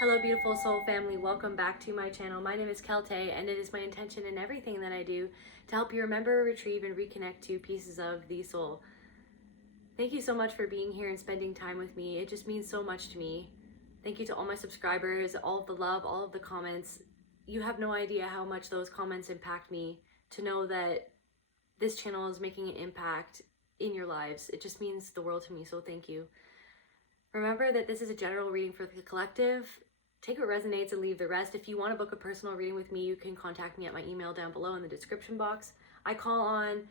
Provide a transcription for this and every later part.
Hello beautiful soul family, welcome back to my channel. My name is Celte and it is my intention in everything that I do to help you remember, retrieve, and reconnect to pieces of the soul. Thank you so much for being here and spending time with me. It just means so much to me. Thank you to all my subscribers, all of the love, all of the comments. You have no idea how much those comments impact me, to know that this channel is making an impact in your lives. It just means the world to me, so thank you. Remember that this is a general reading for the collective. Take what resonates and leave the rest. If you want to book a personal reading with me, you can contact me at my email down below in the description box. I call on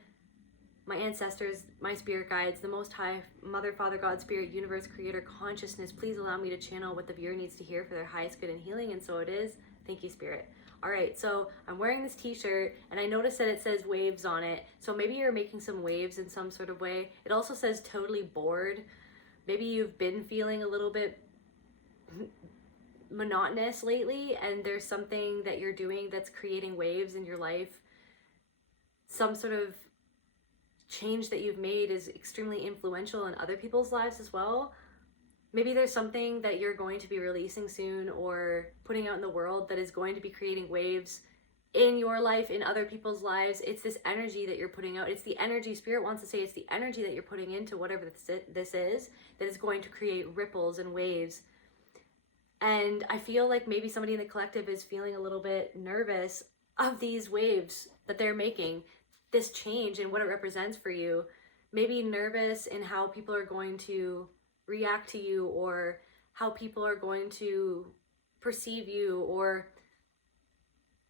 my ancestors, my spirit guides, the Most High, Mother, Father, God, Spirit, Universe, Creator, Consciousness. Please allow me to channel what the viewer needs to hear for their highest good and healing, and so it is. Thank you, Spirit. All right, so I'm wearing this t-shirt and I noticed that it says waves on it. So maybe you're making some waves in some sort of way. It also says totally bored. Maybe you've been feeling a little bit monotonous lately and there's something that you're doing that's creating waves in your life. Some sort of change that you've made is extremely influential in other people's lives as well. Maybe there's something that you're going to be releasing soon or putting out in the world that is going to be creating waves in your life, in other people's lives. It's this energy that you're putting out. It's the energy, Spirit wants to say, it's the energy that you're putting into whatever this is that is going to create ripples and waves. And I feel like maybe somebody in the collective is feeling a little bit nervous of these waves that they're making, this change and what it represents for you. Maybe nervous in how people are going to react to you, or how people are going to perceive you or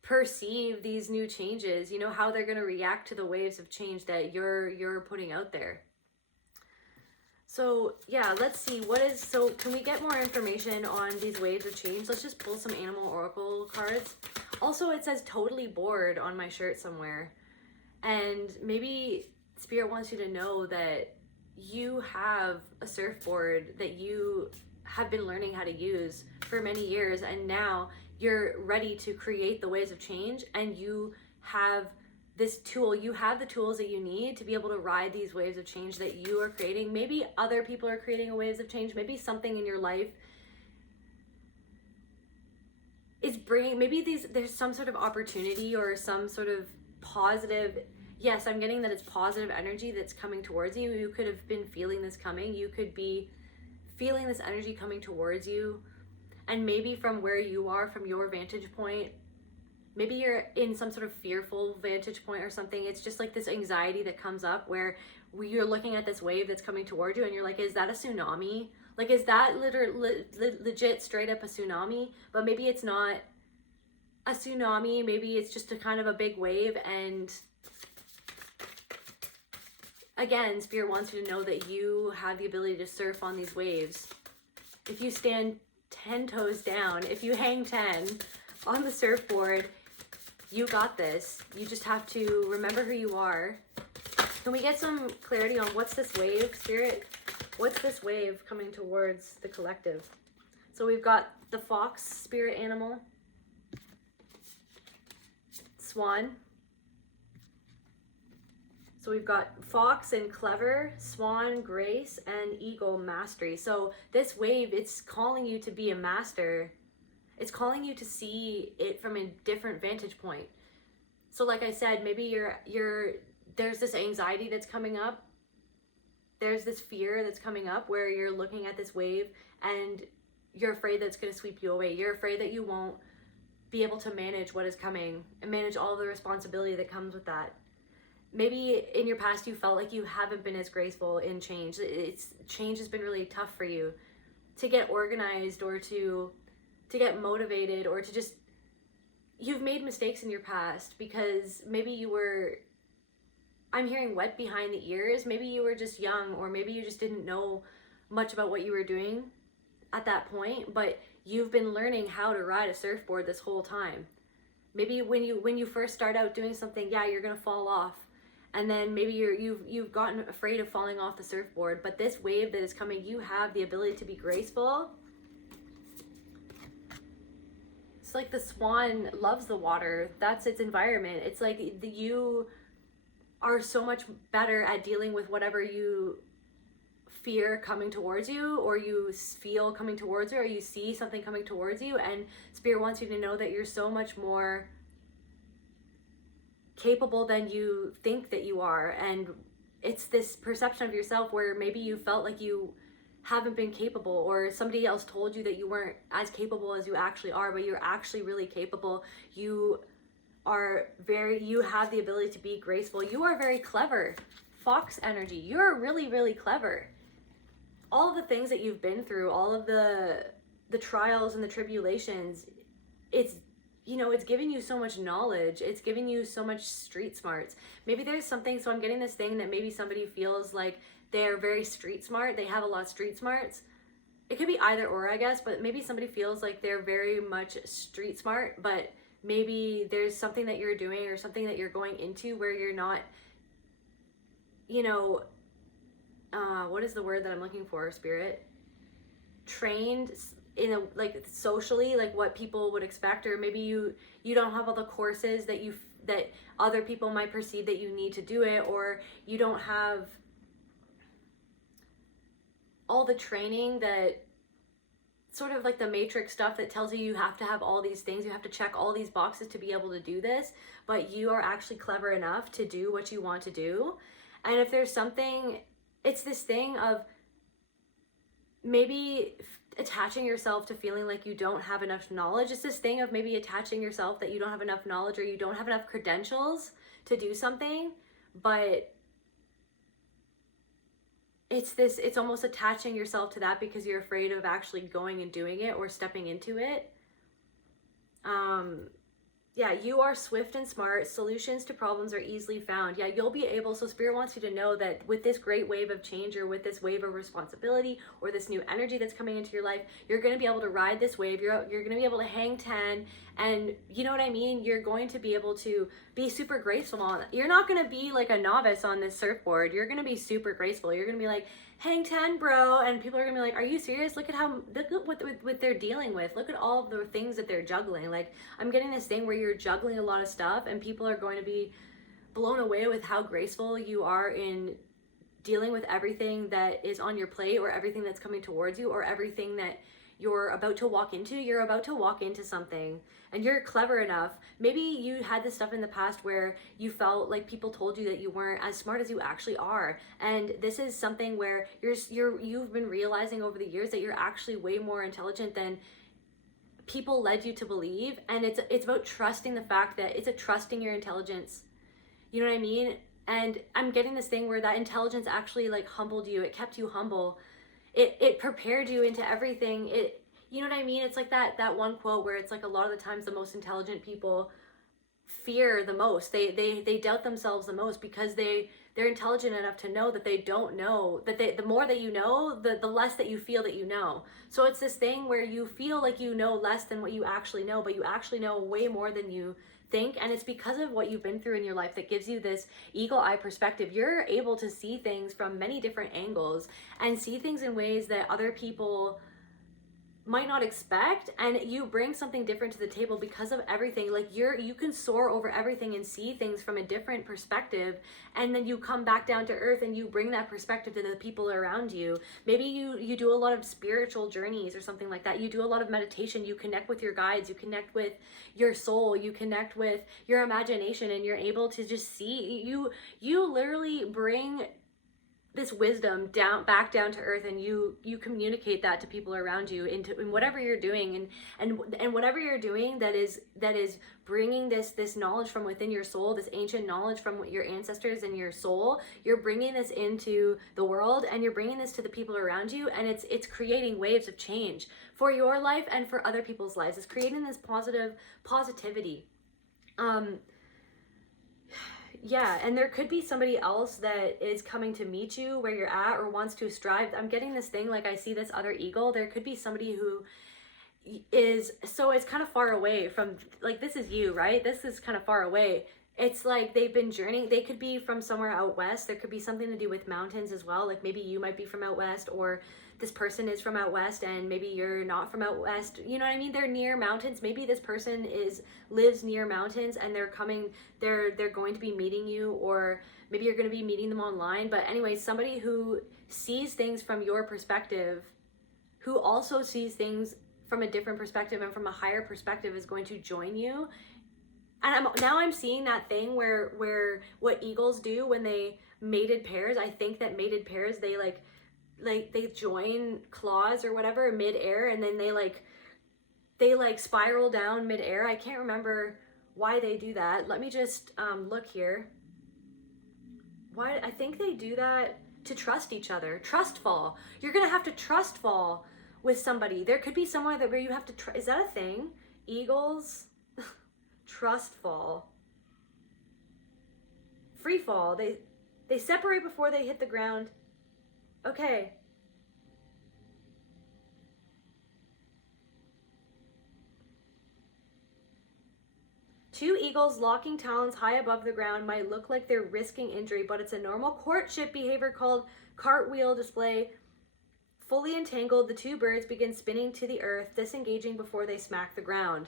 perceive these new changes, you know, how they're going to react to the waves of change that you're putting out there. So yeah, let's see so can we get more information on these waves of change? Let's just pull some animal oracle cards. Also, it says totally bored on my shirt somewhere. And maybe Spirit wants you to know that you have a surfboard that you have been learning how to use for many years, and now you're ready to create the waves of change, and you have this tool, you have the tools that you need to be able to ride these waves of change that you are creating. Maybe other people are creating waves of change. Maybe something in your life is bringing, there's some sort of opportunity or some sort of positive, yes, I'm getting that it's positive energy that's coming towards you. You could have been feeling this coming. You could be feeling this energy coming towards you. And maybe from where you are, from your vantage point, maybe you're in some sort of fearful vantage point or something. It's just like this anxiety that comes up where you're looking at this wave that's coming towards you and you're like, is that a tsunami? Like, is that legit straight up a tsunami? But maybe it's not a tsunami. Maybe it's just a kind of a big wave. And again, Spirit wants you to know that you have the ability to surf on these waves. If you stand 10 toes down, if you hang 10 on the surfboard, you got this. You just have to remember who you are. Can we get some clarity on what's this wave, Spirit? What's this wave coming towards the collective? So we've got the fox, spirit animal, swan. So we've got fox and clever, swan, grace, and eagle, mastery. So this wave, it's calling you to be a master. It's calling you to see it from a different vantage point. So like I said, maybe there's this anxiety that's coming up. There's this fear that's coming up where you're looking at this wave and you're afraid that it's going to sweep you away. You're afraid that you won't be able to manage what is coming and manage all the responsibility that comes with that. Maybe in your past you felt like you haven't been as graceful in change. Change has been really tough for you to get organized or to get motivated, or to just, you've made mistakes in your past because maybe you were, I'm hearing wet behind the ears. Maybe you were just young, or maybe you just didn't know much about what you were doing at that point, but you've been learning how to ride a surfboard this whole time. Maybe when you first start out doing something, yeah, you're gonna fall off. And then maybe you've gotten afraid of falling off the surfboard, but this wave that is coming, you have the ability to be graceful. It's like the swan loves the water. That's its environment. It's like you are so much better at dealing with whatever you fear coming towards you, or you feel coming towards you, or you see something coming towards you, and Spirit wants you to know that you're so much more capable than you think that you are. And it's this perception of yourself where maybe you felt like you haven't been capable, or somebody else told you that you weren't as capable as you actually are, but you're actually really capable. You have the ability to be graceful. You are very clever. Fox energy. You're really, really clever. All of the things that you've been through, all of the trials and the tribulations, it's giving you so much knowledge. It's giving you so much street smarts. Maybe there's something, so I'm getting this thing that maybe somebody feels like they're very street smart. They have a lot of street smarts. It could be either or, I guess, but maybe somebody feels like they're very much street smart, but maybe there's something that you're doing or something that you're going into where you're not, what is the word that I'm looking for, Spirit? Trained in a, like, socially, like what people would expect, or maybe you don't have all the courses that other people might perceive that you need to do it, or you don't have all the training that sort of like the matrix stuff that tells you have to have all these things, you have to check all these boxes to be able to do this, but you are actually clever enough to do what you want to do. And if there's something, it's this thing of maybe attaching yourself to feeling like you don't have enough knowledge. It's this thing of maybe attaching yourself that you don't have enough knowledge, or you don't have enough credentials to do something, but it's almost attaching yourself to that because you're afraid of actually going and doing it or stepping into it. Yeah, you are swift and smart. Solutions to problems are easily found. Yeah, you'll be able, so Spirit wants you to know that with this great wave of change, or with this wave of responsibility, or this new energy that's coming into your life, you're going to be able to ride this wave. You're going to be able to hang 10, and you know what I mean? You're going to be able to be super graceful. You're not going to be like a novice on this surfboard. You're going to be super graceful. You're going to be like, hang 10, bro, and people are gonna be like, are you serious? Look at what they're dealing with. Look at all of the things that they're juggling. Like, I'm getting this thing where you're juggling a lot of stuff, and people are going to be blown away with how graceful you are in dealing with everything that is on your plate, or everything that's coming towards you, or everything that you're about to walk into. You're about to walk into something, and you're clever enough. Maybe you had this stuff in the past where you felt like people told you that you weren't as smart as you actually are, and this is something where you've been realizing over the years that you're actually way more intelligent than people led you to believe. And it's about trusting the fact that it's trusting your intelligence. You know what I mean? And I'm getting this thing where that intelligence actually like humbled you. It kept you humble. It prepared you into everything. You know what I mean? It's like that one quote where it's like, a lot of the times the most intelligent people fear the most. They doubt themselves the most because they're intelligent enough to know that they don't know, that the more that you know, the less that you feel that you know. So it's this thing where you feel like you know less than what you actually know, but you actually know way more than you think. And it's because of what you've been through in your life that gives you this eagle eye perspective. You're able to see things from many different angles, and see things in ways that other people might not expect, and you bring something different to the table because of everything. Like, you can soar over everything and see things from a different perspective, and then you come back down to earth and you bring that perspective to the people around you. Maybe you do a lot of spiritual journeys or something like that. You do a lot of meditation. You connect with your guides, you connect with your soul, you connect with your imagination, and you're able to just see. You literally bring this wisdom back down to earth, and you communicate that to people around you in whatever you're doing, and whatever you're doing that is bringing this knowledge from within your soul, this ancient knowledge from your ancestors and your soul. You're bringing this into the world, and you're bringing this to the people around you, and it's creating waves of change for your life and for other people's lives. It's creating this positivity. Yeah, and there could be somebody else that is coming to meet you where you're at, or wants to strive. I'm getting this thing, like I see this other eagle. There could be somebody who is, so it's kind of far away from, like, this is you, right? This is kind of far away. It's like they've been journeying. They could be from somewhere out west. There could be something to do with mountains as well. Like maybe you might be from out west, or this person is from out west and maybe you're not from out west. You know what I mean? They're near mountains. Maybe this person lives near mountains and they're going to be meeting you, or maybe you're going to be meeting them online. But anyway, somebody who sees things from your perspective, who also sees things from a different perspective and from a higher perspective, is going to join you. And I'm seeing that thing where what eagles do when they mated pairs. I think that mated pairs, they they join claws or whatever mid-air, and then they spiral down mid-air. I can't remember why they do that. Let me just look here. Why? I think they do that to trust each other. Trust fall. You're gonna have to trust fall with somebody. There could be somewhere where you have to is that a thing? Eagles trust fall. Free fall. They separate before they hit the ground. Okay. Two eagles locking talons high above the ground might look like they're risking injury, but it's a normal courtship behavior called cartwheel display. Fully entangled, the two birds begin spinning to the earth, disengaging before they smack the ground.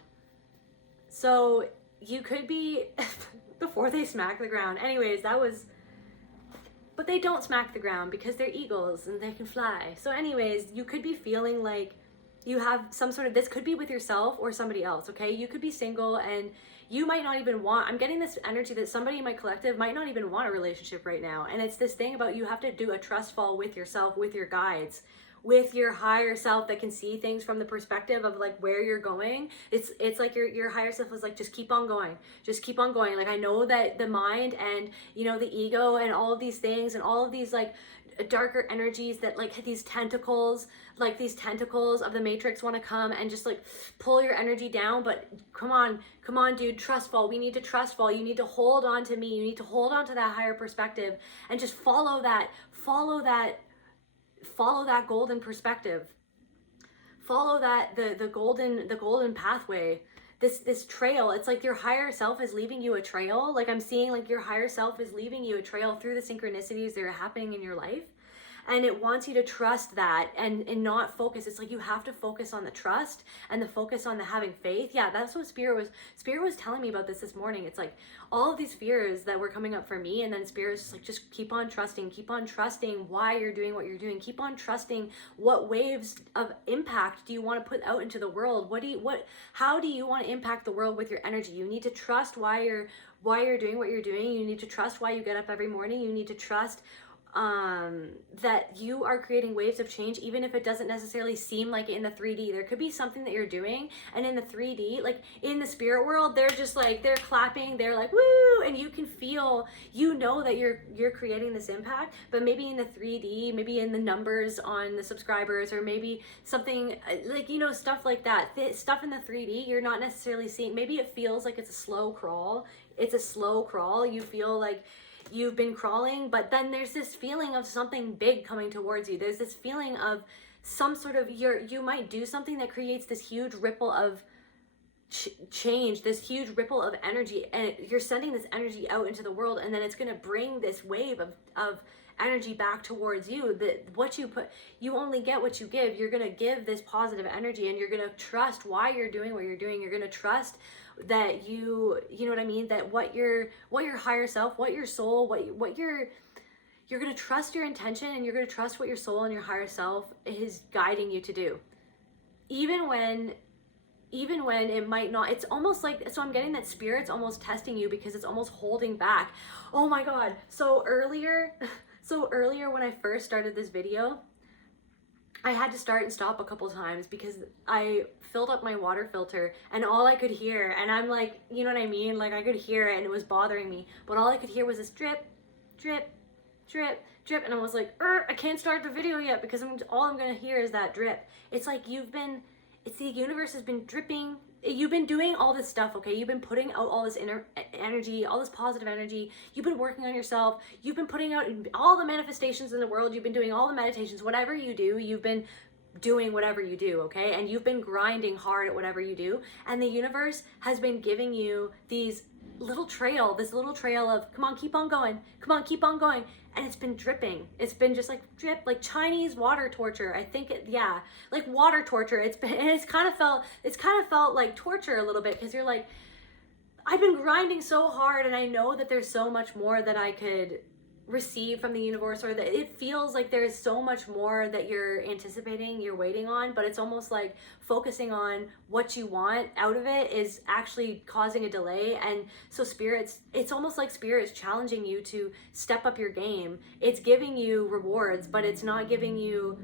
So you could be before they smack the ground. Anyways, but they don't smack the ground because they're eagles and they can fly. So anyways, you could be feeling like you have some sort of, this could be with yourself or somebody else, okay? You could be single and you might not even want, I'm getting this energy that somebody in my collective might not even want a relationship right now. And it's this thing about you have to do a trust fall with yourself, with your guides, with your higher self that can see things from the perspective of like where you're going. It's like your higher self is like, just keep on going. Just keep on going. Like I know that the mind and, you know, the ego and all of these things and all of these like darker energies that like these tentacles of the matrix want to come and just like pull your energy down. But come on dude, trust fall. We need to trust fall. You need to hold on to me. You need to hold on to that higher perspective and just follow that golden perspective. Follow that the golden pathway. This trail. It's like your higher self is leaving you a trail. Like I'm seeing like your higher self is leaving you a trail through the synchronicities that are happening in your life. And it wants you to trust that and not focus. It's like you have to focus on the trust and the focus on the having faith. Yeah, that's what Spirit was telling me about this morning. It's like all of these fears that were coming up for me, and then Spirit was just like, just keep on trusting why you're doing what you're doing. Keep on trusting what waves of impact do you want to put out into the world? How do you want to impact the world with your energy? You need to trust why you're doing what you're doing. You need to trust why you get up every morning. You need to trust that you are creating waves of change, even if it doesn't necessarily seem like it in the 3D. There could be something that you're doing, and in the 3D, like in the spirit world, they're just like, they're clapping, they're like, woo, and you can feel, you know that you're creating this impact. But maybe in the 3D, maybe in the numbers on the subscribers, or maybe something like, you know, stuff like that. Stuff in the 3D, you're not necessarily seeing. Maybe it feels like it's a slow crawl. It's a slow crawl. You feel like you've been crawling, but then there's this feeling of something big coming towards you. There's this feeling of some sort of, you might do something that creates this huge ripple of change, this huge ripple of energy, and you're sending this energy out into the world, and then it's going to bring this wave of energy back towards you. That what you put, you only get what you give. You're going to give this positive energy, and you're going to trust why you're doing what you're doing. You're going to trust that you know what I mean, that what your higher self, what your soul, you're going to trust your intention, and you're going to trust what your soul and your higher self is guiding you to do, even when it might not. It's almost like, so I'm getting that Spirit's almost testing you, because it's almost holding back. Oh my God. So earlier when I first started this video, I had to start and stop a couple times because I filled up my water filter, and all I could hear, and I'm like, you know what I mean? Like I could hear it and it was bothering me, but all I could hear was this drip, drip, drip, drip. And I was like, I can't start the video yet because all I'm going to hear is that drip. It's like it's the universe has been dripping. You've been doing all this stuff, okay? You've been putting out all this inner energy, all this positive energy. You've been working on yourself. You've been putting out all the manifestations in the world. You've been doing all the meditations. Whatever you do, you've been doing whatever you do, okay? And you've been grinding hard at whatever you do. And the universe has been giving you these little trail, this little trail of, come on, keep on going, come on, keep on going. And it's been dripping. It's been just like drip, like Chinese water torture. I think yeah, like water torture. It's kind of felt like torture a little bit, because you're like, I've been grinding so hard, and I know that there's so much more that I could receive from the universe, or that it feels like there's so much more that you're anticipating, you're waiting on, but it's almost like focusing on what you want out of it is actually causing a delay. And so it's almost like spirit's challenging you to step up your game. It's giving you rewards, but it's not giving you,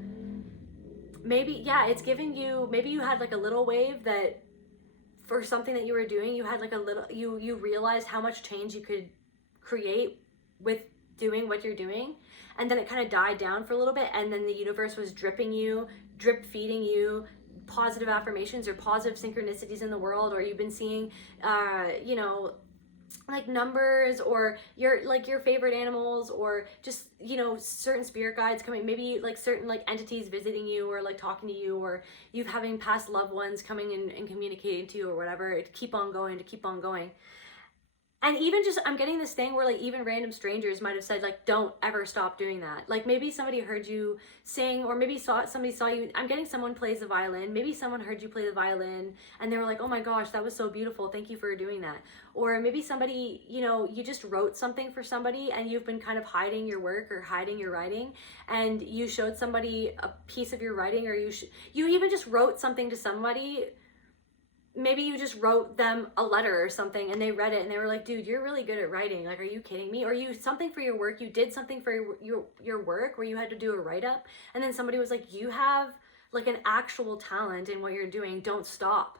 maybe you had like a little wave that for something that you were doing, you had like a little, you realized how much change you could create with doing what you're doing, and then it kind of died down for a little bit, and then the universe was drip feeding you positive affirmations or positive synchronicities in the world, or you've been seeing like numbers, or your favorite animals, or just certain spirit guides coming, maybe like certain like entities visiting you, or like talking to you, or you having past loved ones coming in and communicating to you, or whatever, to keep on going. And even just, I'm getting this thing where like even random strangers might have said like, don't ever stop doing that. Like maybe somebody heard you sing, or maybe somebody saw you. I'm getting someone plays the violin. Maybe someone heard you play the violin and they were like, oh my gosh, that was so beautiful. Thank you for doing that. Or maybe somebody, you just wrote something for somebody, and you've been kind of hiding your work or hiding your writing, and you showed somebody a piece of your writing, or you even just wrote something to somebody. Maybe you just wrote them a letter or something, and they read it and they were like, dude, you're really good at writing. Like, are you kidding me? Or you something for your work. You did something for your work where you had to do a write-up, and then somebody was like, you have like an actual talent in what you're doing. Don't stop.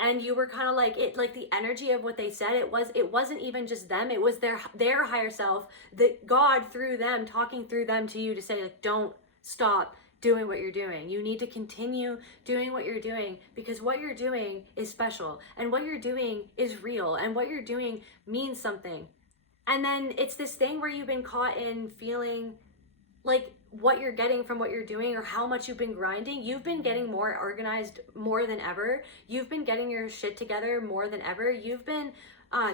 And you were kind of like, it, like the energy of what they said, it wasn't even just them. It was their higher self, that God through them, talking through them to you to say like, don't stop doing what you're doing. You need to continue doing what you're doing, because what you're doing is special, and what you're doing is real, and what you're doing means something. And then it's this thing where you've been caught in feeling like what you're getting from what you're doing, or how much you've been grinding. You've been getting more organized more than ever. You've been getting your shit together more than ever. You've been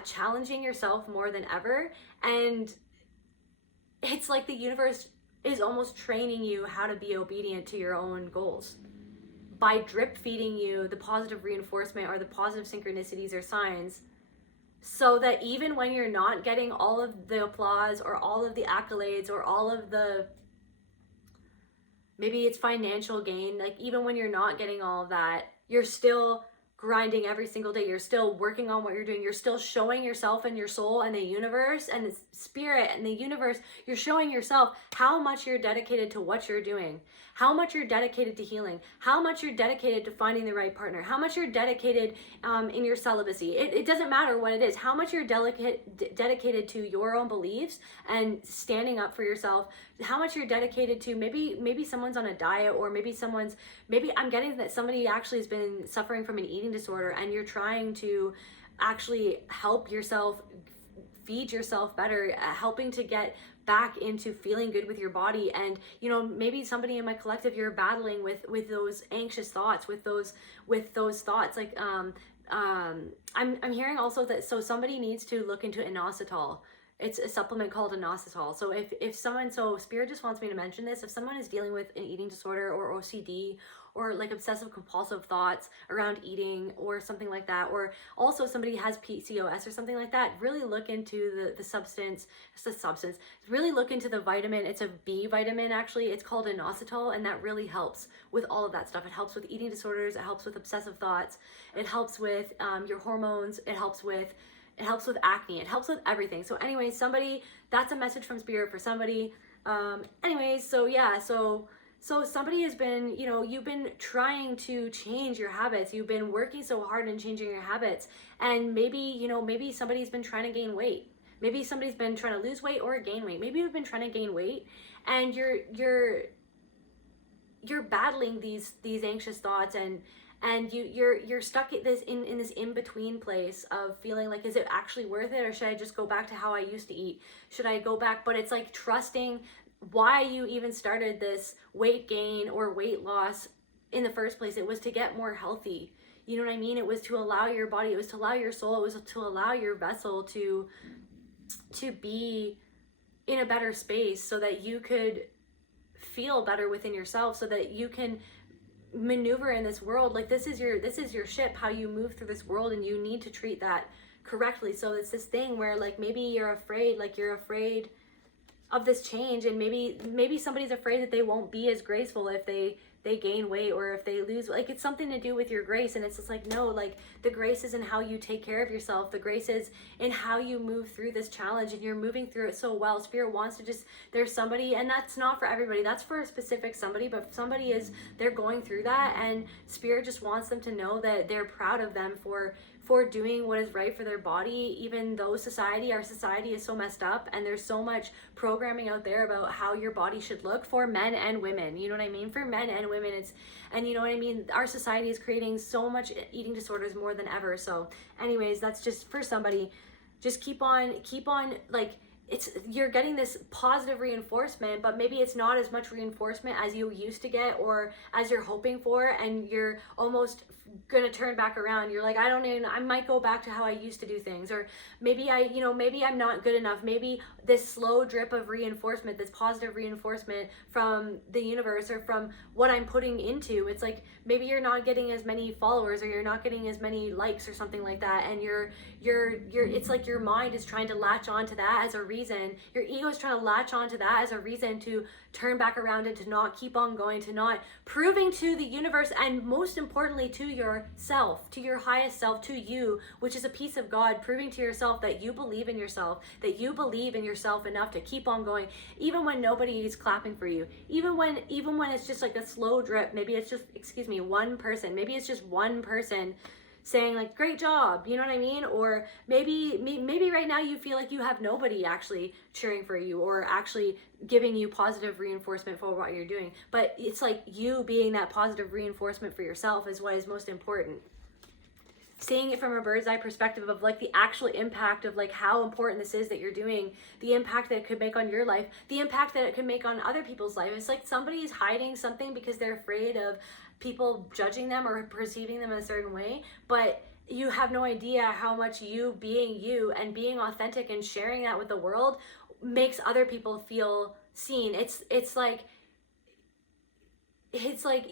challenging yourself more than ever. And it's like the universe is almost training you how to be obedient to your own goals by drip feeding you the positive reinforcement, or the positive synchronicities or signs, so that even when you're not getting all of the applause, or all of the accolades, or all of the, maybe it's financial gain, like even when you're not getting all of that, you're still grinding every single day. You're still working on what you're doing. You're still showing yourself and your soul and the universe and the spirit and the universe. You're showing yourself how much you're dedicated to what you're doing, how much you're dedicated to healing, how much you're dedicated to finding the right partner, how much you're dedicated in your celibacy. It doesn't matter what it is, how much you're dedicated to your own beliefs and standing up for yourself, how much you're dedicated to, maybe someone's on a diet, or maybe I'm getting that somebody actually has been suffering from an eating disorder, and you're trying to actually help yourself feed yourself better, helping to get back into feeling good with your body. And maybe somebody in my collective, you're battling with those anxious thoughts, with those thoughts, like I'm hearing also that, so somebody needs to look into inositol. It's a supplement called inositol. So if someone, so Spirit just wants me to mention this, if someone is dealing with an eating disorder, or OCD, or like obsessive compulsive thoughts around eating, or something like that, or also somebody has PCOS or something like that, really look into the substance, really look into the vitamin. It's a B vitamin, actually. It's called inositol, and that really helps with all of that stuff. It helps with eating disorders, it helps with obsessive thoughts, it helps with your hormones, it helps with acne, it helps with everything. So anyways, that's a message from Spirit for somebody. Anyways, so yeah, so somebody has been, you've been trying to change your habits. You've been working so hard in changing your habits, and maybe somebody's been trying to gain weight. Maybe somebody's been trying to lose weight or gain weight. Maybe you've been trying to gain weight, and you're battling these anxious thoughts, and you're stuck in this in-between place of feeling like, is it actually worth it, or should I just go back to how I used to eat? Should I go back? But it's like trusting why you even started this weight gain or weight loss in the first place. It was to get more healthy. You know what I mean? It was to allow your body, it was to allow your soul, it was to allow your vessel to be in a better space so that you could feel better within yourself, so that you can maneuver in this world. Like this is your ship, how you move through this world, and you need to treat that correctly. So it's this thing where like maybe you're afraid of this change, and maybe somebody's afraid that they won't be as graceful if they gain weight or if they lose, like it's something to do with your grace. And it's just like, no, like the grace is in how you take care of yourself. The grace is in how you move through this challenge, and you're moving through it so well. Spirit wants to just, there's somebody, and that's not for everybody, that's for a specific somebody, but somebody they're going through that, and Spirit just wants them to know that they're proud of them for doing what is right for their body, even though our society is so messed up, and there's so much programming out there about how your body should look for men and women. You know what I mean? For men and women, and you know what I mean? Our society is creating so much eating disorders more than ever. So anyways, that's just for somebody. Just keep on, like, you're getting this positive reinforcement, but maybe it's not as much reinforcement as you used to get or as you're hoping for, and you're almost gonna turn back around. You're like, I might go back to how I used to do things, or maybe maybe I'm not good enough. Maybe this slow drip of reinforcement, this positive reinforcement from the universe or from what I'm putting into, it's like maybe you're not getting as many followers, or you're not getting as many likes or something like that, and you're it's like your mind is trying to latch onto that as a reason. Your ego is trying to latch onto that as a reason to turn back around and to not keep on going, to not proving to the universe, and most importantly to yourself, to your highest self, to you, which is a piece of God, proving to yourself that you believe in yourself, that you believe in yourself enough to keep on going, even when nobody is clapping for you, even when it's just like a slow drip. Maybe it's just, one person, maybe it's just one person saying like, great job, you know what I mean? Or maybe right now you feel like you have nobody actually cheering for you or actually giving you positive reinforcement for what you're doing. But it's like you being that positive reinforcement for yourself is what is most important. Seeing it from a bird's eye perspective of like the actual impact of like how important this is that you're doing, the impact that it could make on your life, the impact that it could make on other people's life. It's like somebody's hiding something because they're afraid of people judging them or perceiving them in a certain way, but you have no idea how much you being you and being authentic and sharing that with the world makes other people feel seen. It's like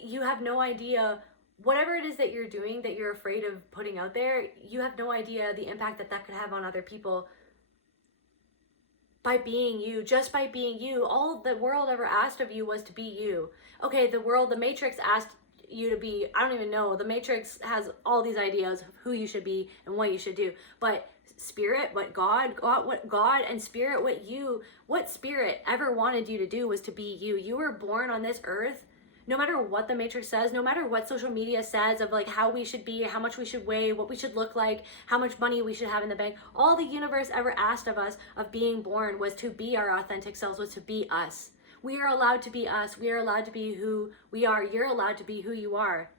you have no idea. Whatever it is that you're doing that you're afraid of putting out there, you have no idea the impact that could have on other people by being you. Just by being you. All the world ever asked of you was to be you. Okay, the Matrix asked you to be, I don't even know, the Matrix has all these ideas of who you should be and what you should do, but Spirit, what God and Spirit, what Spirit ever wanted you to do was to be you. You were born on this earth. No matter what the Matrix says, no matter what social media says of like how we should be, how much we should weigh, what we should look like, how much money we should have in the bank, all the universe ever asked of us of being born was to be our authentic selves, was to be us. We are allowed to be us. We are allowed to be who we are. You're allowed to be who you are.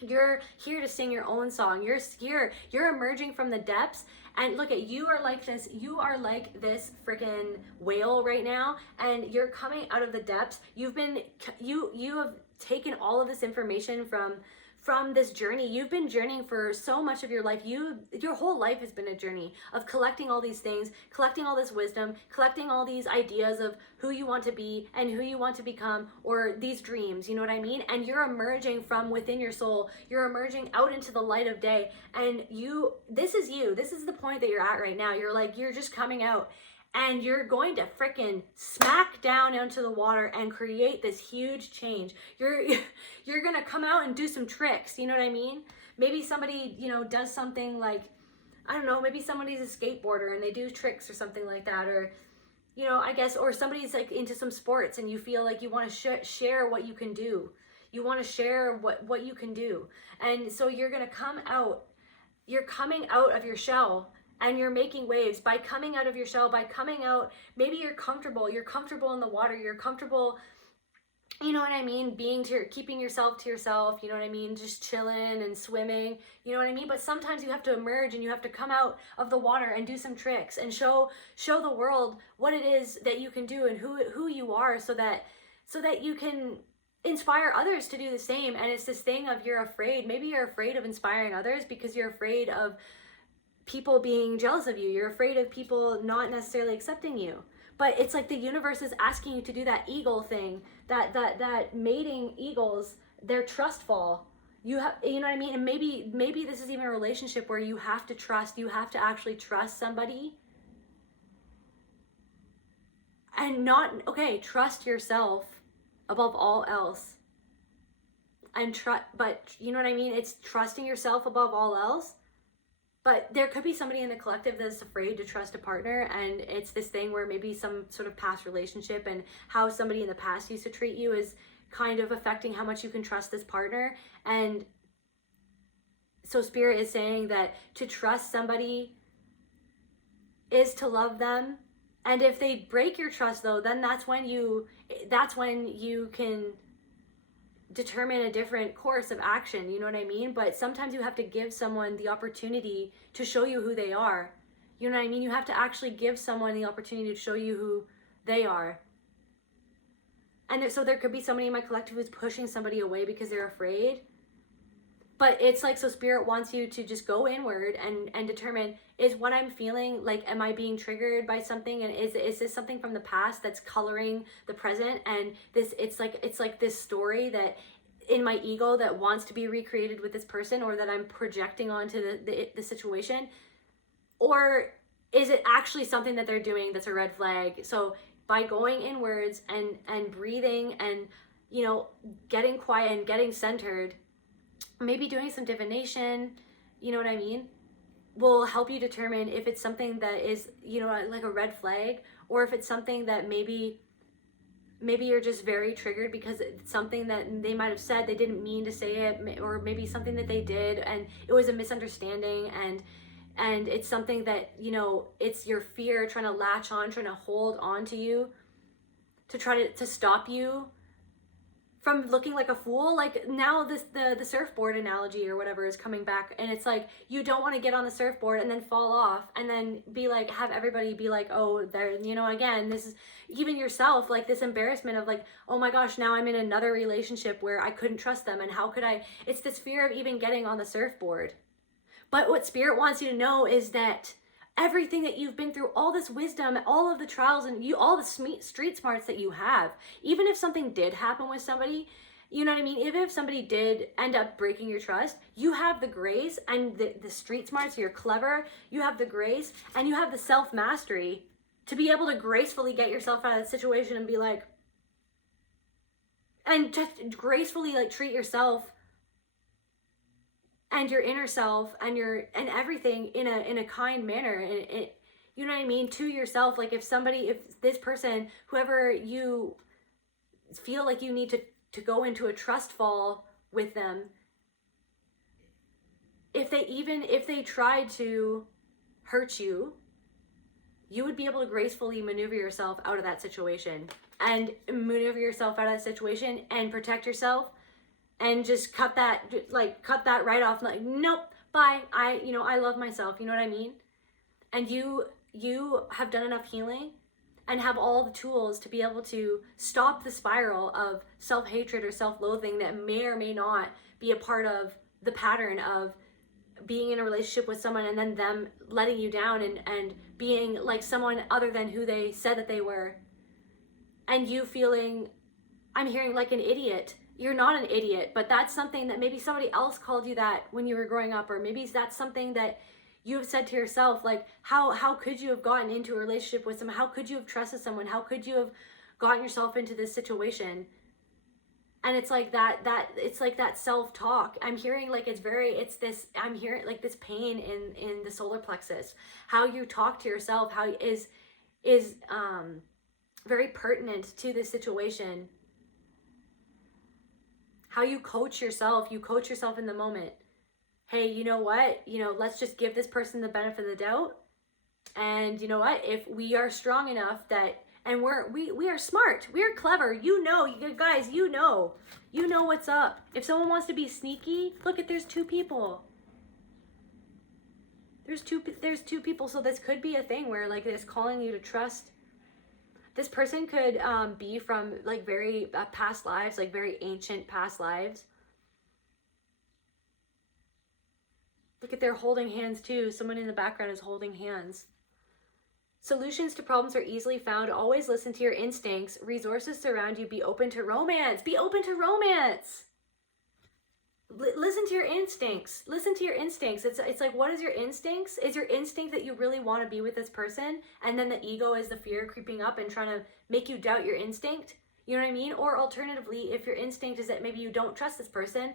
You're here to sing your own song. You're emerging from the depths, and look at, you are like this freaking whale right now, and you're coming out of the depths. You have taken all of this information from this journey. You've been journeying for so much of your life. Your whole life has been a journey of collecting all these things, collecting all this wisdom, collecting all these ideas of who you want to be and who you want to become, or these dreams, you know what I mean? And you're emerging from within your soul. You're emerging out into the light of day, and this is you. This is the point that you're at right now. You're just coming out, and you're going to freaking smack down into the water and create this huge change. You're gonna come out and do some tricks, you know what I mean? Maybe somebody, does something like, I don't know, maybe somebody's a skateboarder and they do tricks or something like that, or, I guess, or somebody's like into some sports and you feel like you want to share what you can do. You want to share what you can do. And so you're gonna come out, you're coming out of your shell, and you're making waves by coming out of your shell, by coming out. Maybe you're comfortable in the water, you're comfortable, you know what I mean, keeping yourself to yourself, you know what I mean, just chilling and swimming, you know what I mean. But sometimes you have to emerge and you have to come out of the water and do some tricks and show the world what it is that you can do and who you are, so that you can inspire others to do the same. And it's this thing of you're afraid. Maybe you're afraid of inspiring others because you're afraid of people being jealous of you. You're afraid of people not necessarily accepting you. But it's like the universe is asking you to do that eagle thing, that mating eagles, their trust fall. You have, you know what I mean? And maybe this is even a relationship where you have to trust, you have to actually trust somebody. And not, okay, trust yourself above all else. And but you know what I mean? It's trusting yourself above all else. But there could be somebody in the collective that's afraid to trust a partner, and it's this thing where maybe some sort of past relationship and how somebody in the past used to treat you is kind of affecting how much you can trust this partner. And so Spirit is saying that to trust somebody is to love them. And if they break your trust, though, then that's when you can determine a different course of action, you know what I mean? But sometimes you have to give someone the opportunity to show you who they are. You know what I mean? You have to actually give someone the opportunity to show you who they are. And so there could be somebody in my collective who's pushing somebody away because they're afraid. But it's like, so Spirit wants you to just go inward and determine, is what I'm feeling, like, am I being triggered by something? And is this something from the past that's coloring the present? And it's like this story that in my ego that wants to be recreated with this person, or that I'm projecting onto the situation? Or is it actually something that they're doing that's a red flag? So by going inwards and breathing and, you know, getting quiet and getting centered, maybe doing some divination, you know what I mean, will help you determine if it's something that is, you know, like a red flag, or if it's something that maybe you're just very triggered because it's something that they might have said, they didn't mean to say it, or maybe something that they did and it was a misunderstanding, and it's something that, you know, it's your fear trying to latch on, trying to hold on to you, to try to stop you from looking like a fool. Like now the surfboard analogy or whatever is coming back, and it's like, you don't want to get on the surfboard and then fall off and then be like, have everybody be like, oh, there, you know, again, this is even yourself, like this embarrassment of like, oh my gosh, now I'm in another relationship where I couldn't trust them, and how could I, it's this fear of even getting on the surfboard. But what Spirit wants you to know is that everything that you've been through, all this wisdom, all of the trials, and all the street smarts that you have, even if something did happen with somebody, you know what I mean? Even if somebody did end up breaking your trust, you have the grace and the street smarts, you're clever, you have the grace and you have the self-mastery to be able to gracefully get yourself out of the situation and be like, and just gracefully like treat yourself and your inner self and everything in a kind manner, and you know what I mean, to yourself. Like if this person, whoever you feel like you need to go into a trust fall with them, if they tried to hurt you, you would be able to gracefully maneuver yourself out of that situation and protect yourself. And just cut that right off. Like, nope, bye. I love myself. You know what I mean? And you have done enough healing and have all the tools to be able to stop the spiral of self-hatred or self-loathing that may or may not be a part of the pattern of being in a relationship with someone and then them letting you down and being like someone other than who they said that they were. And you feeling, I'm hearing, like an idiot. You're not an idiot, but that's something that maybe somebody else called you that when you were growing up, or maybe that's something that you have said to yourself, like, how could you have gotten into a relationship with someone? How could you have trusted someone? How could you have gotten yourself into this situation? And it's like it's like that self-talk. I'm hearing like I'm hearing like this pain in the solar plexus. How you talk to yourself, how is very pertinent to this situation. How you coach yourself in the moment. Hey, you know what? Let's just give this person the benefit of the doubt. And you know what? If we are strong enough that, and we are smart, we are clever, you guys, you know what's up. If someone wants to be sneaky, look, there's two people. There's two people, so this could be a thing where like it's calling you to trust. This person could be from like very past lives, like very ancient past lives. Look at, they're holding hands too. Someone in the background is holding hands. Solutions to problems are easily found. Always listen to your instincts. Resources surround you. Be open to romance. Be open to romance. Listen to your instincts. Listen to your instincts. It's like, what is your instincts? Is your instinct that you really want to be with this person, and then the ego is the fear creeping up and trying to make you doubt your instinct? You know what I mean? Or alternatively, if your instinct is that maybe you don't trust this person,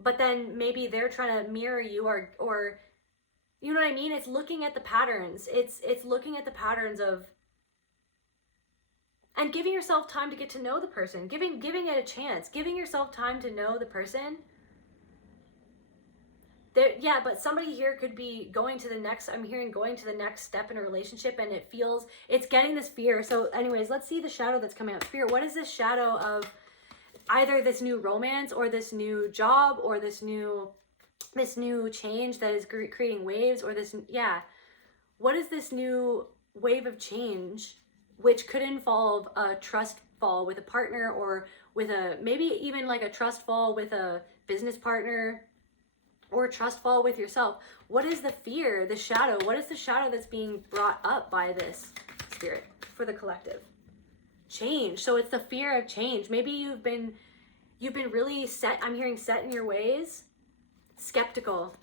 but then maybe they're trying to mirror you, or you know what I mean? It's looking at the patterns. It's looking at the patterns of, and giving yourself time to get to know the person, giving it a chance, giving yourself time to know the person. Yeah, but somebody here could be going to the next, I'm hearing going to the next step in a relationship, and it's getting this fear. So anyways, let's see the shadow that's coming out. Spirit, what is this shadow of either this new romance or this new job or this new change that is creating waves, or this, yeah. What is this new wave of change, which could involve a trust fall with a partner, or with maybe even like a trust fall with a business partner, or trust fall with yourself? What is the fear, the shadow? What is the shadow that's being brought up by this, Spirit, for the collective? Change. So it's the fear of change. Maybe you've been really set, I'm hearing set in your ways, skeptical.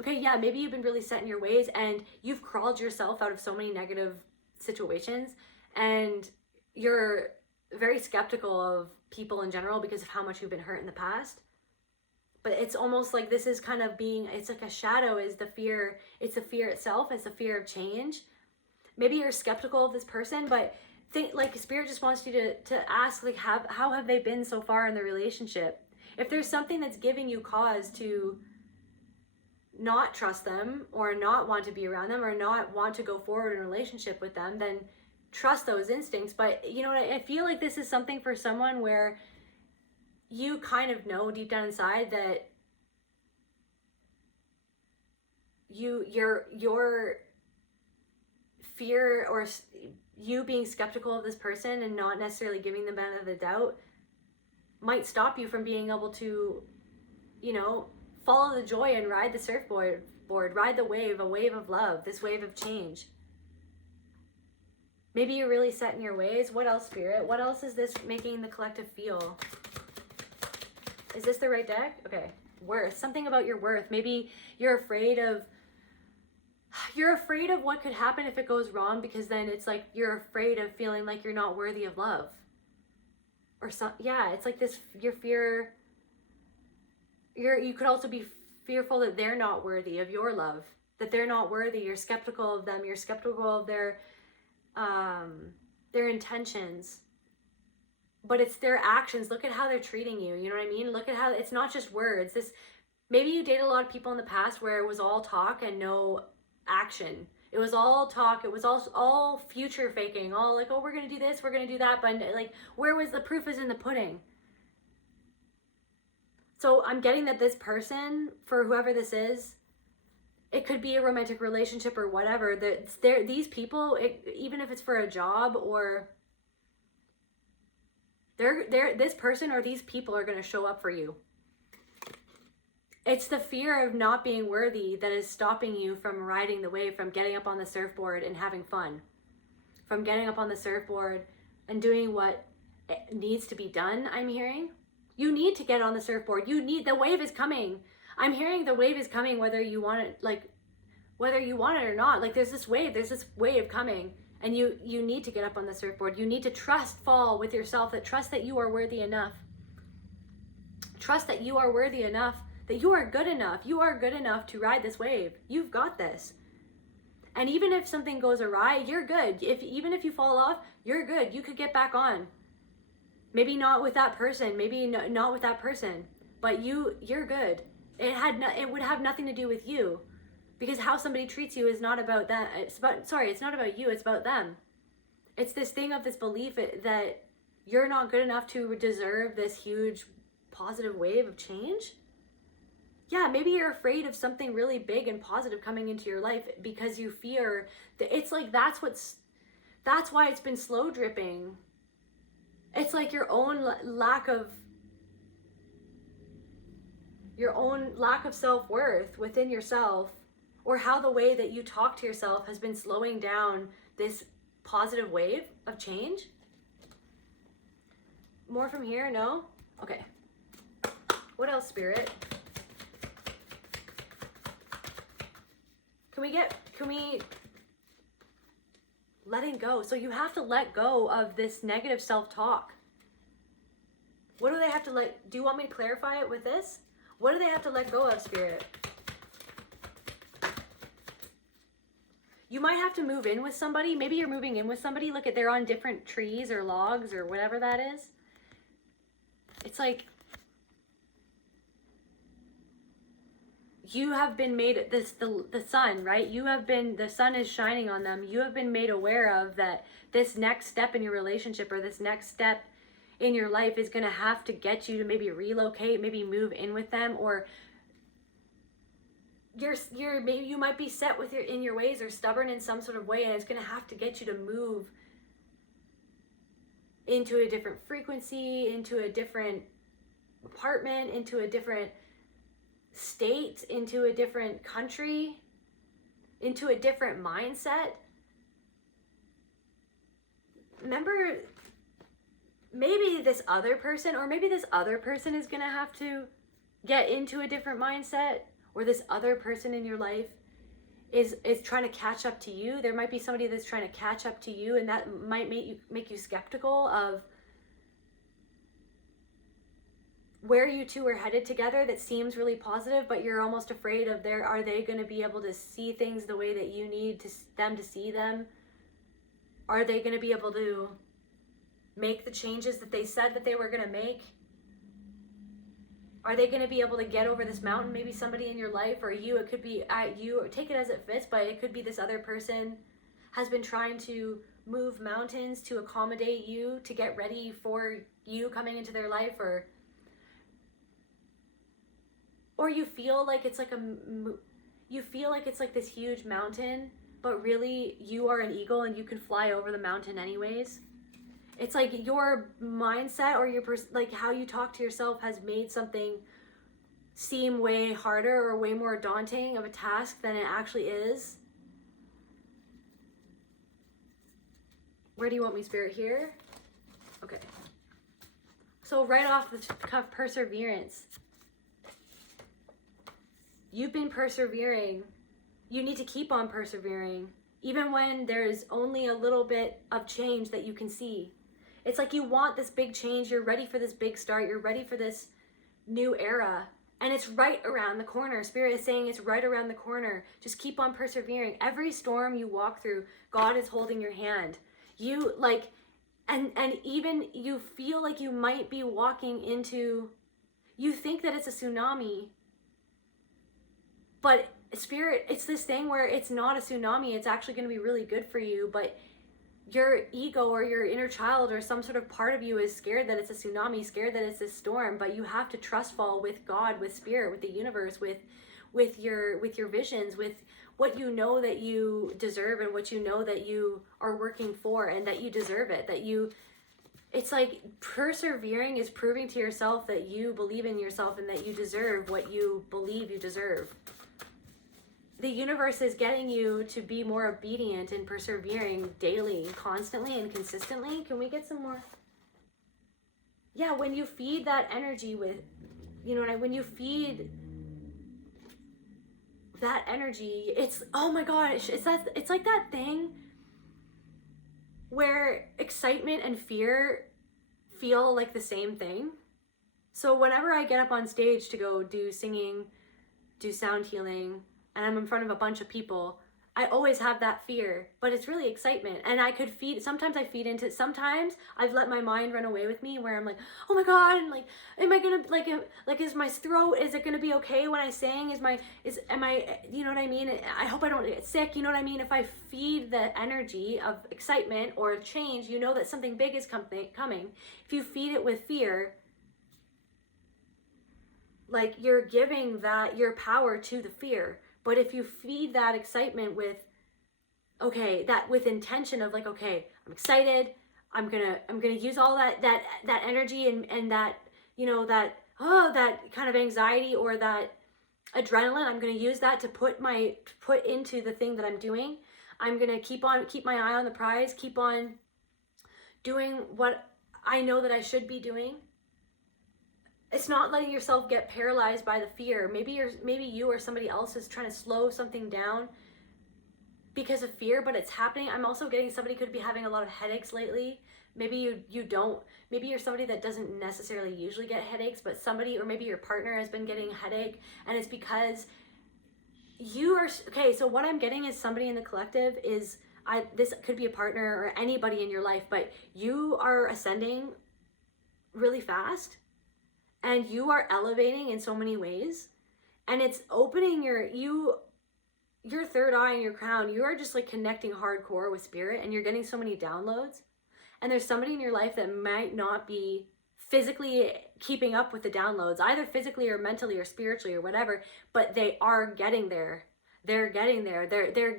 Okay, yeah, maybe you've been really set in your ways, and you've crawled yourself out of so many negative situations, and you're very skeptical of people in general because of how much you've been hurt in the past. But it's almost like this is kind of it's like a shadow is the fear. It's the fear itself. It's the fear of change. Maybe you're skeptical of this person, but think, like, Spirit just wants you to ask, like, how have they been so far in the relationship? If there's something that's giving you cause to not trust them, or not want to be around them, or not want to go forward in a relationship with them, then trust those instincts. But you know what, I feel like this is something for someone where you kind of know deep down inside that your fear, or you being skeptical of this person and not necessarily giving them the benefit of the doubt, might stop you from being able to, you know, follow the joy and ride the surfboard, ride the wave, a wave of love, this wave of change. Maybe you're really set in your ways. What else, Spirit? What else is this making the collective feel? Is this the right deck? Okay. Worth. Something about your worth. Maybe you're afraid of what could happen if it goes wrong, because then it's like you're afraid of feeling like you're not worthy of love. Or yeah, it's like this, your fear. You could also be fearful that they're not worthy of your love, that they're not worthy. You're skeptical of them. You're skeptical of their intentions. But it's their actions. Look at how they're treating you. You know what I mean? Look at how it's not just words. Maybe you dated a lot of people in the past where it was all talk and no action. It was all talk. It was all future faking. All like, oh, we're going to do this, we're going to do that. But like, where was the proof is in the pudding? So I'm getting that this person, for whoever this is, it could be a romantic relationship or whatever. These people, even if it's for a job, or this person or these people are going to show up for you. It's the fear of not being worthy that is stopping you from riding the wave, from getting up on the surfboard and having fun, from getting up on the surfboard and doing what needs to be done. I'm hearing you need to get on the surfboard. The wave is coming. I'm hearing the wave is coming, whether you want it, whether you want it or not. Like, there's this wave coming. And you need to get up on the surfboard. You need to fall with yourself, trust that you are worthy enough. Trust that you are worthy enough, that you are good enough. You are good enough to ride this wave. You've got this. And even if something goes awry, you're good. Even if you fall off, you're good. You could get back on. Maybe not with that person. Maybe not with that person. But you're good. It would have nothing to do with you. Because how somebody treats you is not about that. It's not about you. It's about them. It's this thing of this belief that you're not good enough to deserve this huge positive wave of change. Yeah, maybe you're afraid of something really big and positive coming into your life because you fear that it's like that's what's That's why it's been slow dripping. It's like your own lack of self-worth within yourself, or how the way that you talk to yourself has been slowing down this positive wave of change. More from here? No? Okay. What else, Spirit? Can we letting go? So you have to let go of this negative self-talk. What do they have to do you want me to clarify it with this? What do they have to let go of, Spirit? You might have to move in with somebody. Maybe you're moving in with somebody. Look at, they're on different trees or logs or whatever that is. It's like you have been made the sun, right? You have been, the sun is shining on them. You have been made aware of that this next step in your relationship or this next step in your life is going to have to get you to maybe relocate, maybe move in with them, or maybe you might be set with in your ways or stubborn in some sort of way, and it's going to have to get you to move into a different frequency, into a different apartment, into a different state, into a different country, into a different mindset. Remember, maybe this other person, or maybe this other person is going to have to get into a different mindset, or this other person in your life is trying to catch up to you. There might be somebody that's trying to catch up to you, and that might make you skeptical of where you two are headed together. That seems really positive, but you're almost afraid of are they going to be able to see things the way that you need them to see them? Are they going to be able to make the changes that they said that they were going to make? Are they going to be able to get over this mountain? Maybe somebody in your life, or you, it could be you, take it as it fits, but it could be this other person has been trying to move mountains to accommodate you, to get ready for you coming into their life, or you feel like it's like this huge mountain, but really you are an eagle and you can fly over the mountain anyways. It's like your mindset or like how you talk to yourself has made something seem way harder or way more daunting of a task than it actually is. Where do you want me, Spirit? Here? Okay. So right off the cuff, perseverance. You've been persevering. You need to keep on persevering, even when there's only a little bit of change that you can see. It's like you want this big change. You're ready for this big start. You're ready for this new era. And it's right around the corner. Spirit is saying it's right around the corner. Just keep on persevering. Every storm you walk through, God is holding your hand. You like, and even you feel like you might be walking into, you think that it's a tsunami. But Spirit, it's this thing where it's not a tsunami. It's actually going to be really good for you. But your ego or your inner child or some sort of part of you is scared that it's a tsunami, scared that it's a storm. But you have to trust fall with God, with Spirit, with the universe, with your visions, with what you know that you deserve and what you know that you are working for, and that you deserve it. It's like persevering is proving to yourself that you believe in yourself and that you deserve what you believe you deserve. The universe is getting you to be more obedient and persevering daily, constantly and consistently. Can we get some more? Yeah, when you feed that energy with, when you feed that energy, it's, oh my gosh, it's like that thing where excitement and fear feel like the same thing. So whenever I get up on stage to go do singing, do sound healing, and I'm in front of a bunch of people, I always have that fear, but it's really excitement. And sometimes I've let my mind run away with me, where I'm like, oh my God, and like, am I gonna, is my throat, is it gonna be okay when I sing? Am I, you know what I mean? I hope I don't get sick, you know what I mean? If I feed the energy of excitement or change, you know that something big is coming. If you feed it with fear, like you're giving that your power to the fear. But if you feed that excitement with okay, that with intention of like, okay, I'm excited. I'm gonna use all that energy and that, you know, that that kind of anxiety or that adrenaline. I'm gonna use that to put into the thing that I'm doing. I'm gonna keep my eye on the prize, keep on doing what I know that I should be doing. It's not letting yourself get paralyzed by the fear. Maybe you or somebody else is trying to slow something down because of fear, but it's happening. I'm also getting somebody could be having a lot of headaches lately. Maybe you don't. Maybe you're somebody that doesn't necessarily usually get headaches, but somebody, or maybe your partner has been getting a headache, and it's because you are, okay, so what I'm getting is somebody in the collective is, this could be a partner or anybody in your life, but you are ascending really fast and you are elevating in so many ways, and it's opening your third eye and your crown. You are just like connecting hardcore with spirit, and you're getting so many downloads. And there's somebody in your life that might not be physically keeping up with the downloads, either physically or mentally or spiritually or whatever, but they are getting there. They're getting there.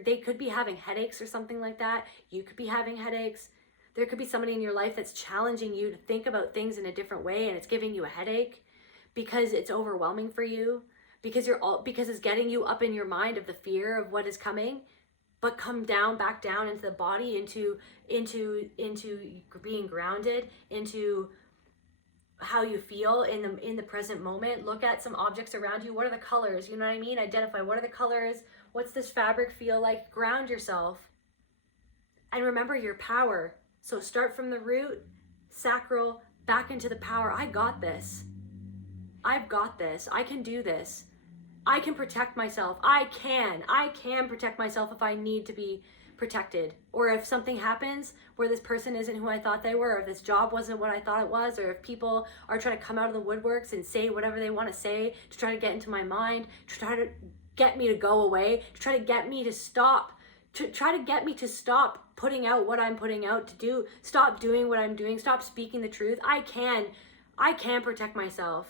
They could be having headaches or something like that. You could be having headaches. There could be somebody in your life that's challenging you to think about things in a different way, and it's giving you a headache because it's overwhelming for you, because it's getting you up in your mind of the fear of what is coming. But come down, back down into the body, into being grounded, into how you feel in the present moment. Look at some objects around you. What are the colors? You know what I mean? Identify, what are the colors? What's this fabric feel like? Ground yourself. And remember your power. So start from the root, sacral, back into the power. I got this. I've got this. I can do this. I can protect myself. I can protect myself if I need to be protected. Or if something happens where this person isn't who I thought they were, or if this job wasn't what I thought it was, or if people are trying to come out of the woodworks and say whatever they want to say to try to get into my mind, to try to get me to go away, to try to get me to stop, putting out what I'm putting out, to do, stop doing what I'm doing, stop speaking the truth. I can protect myself.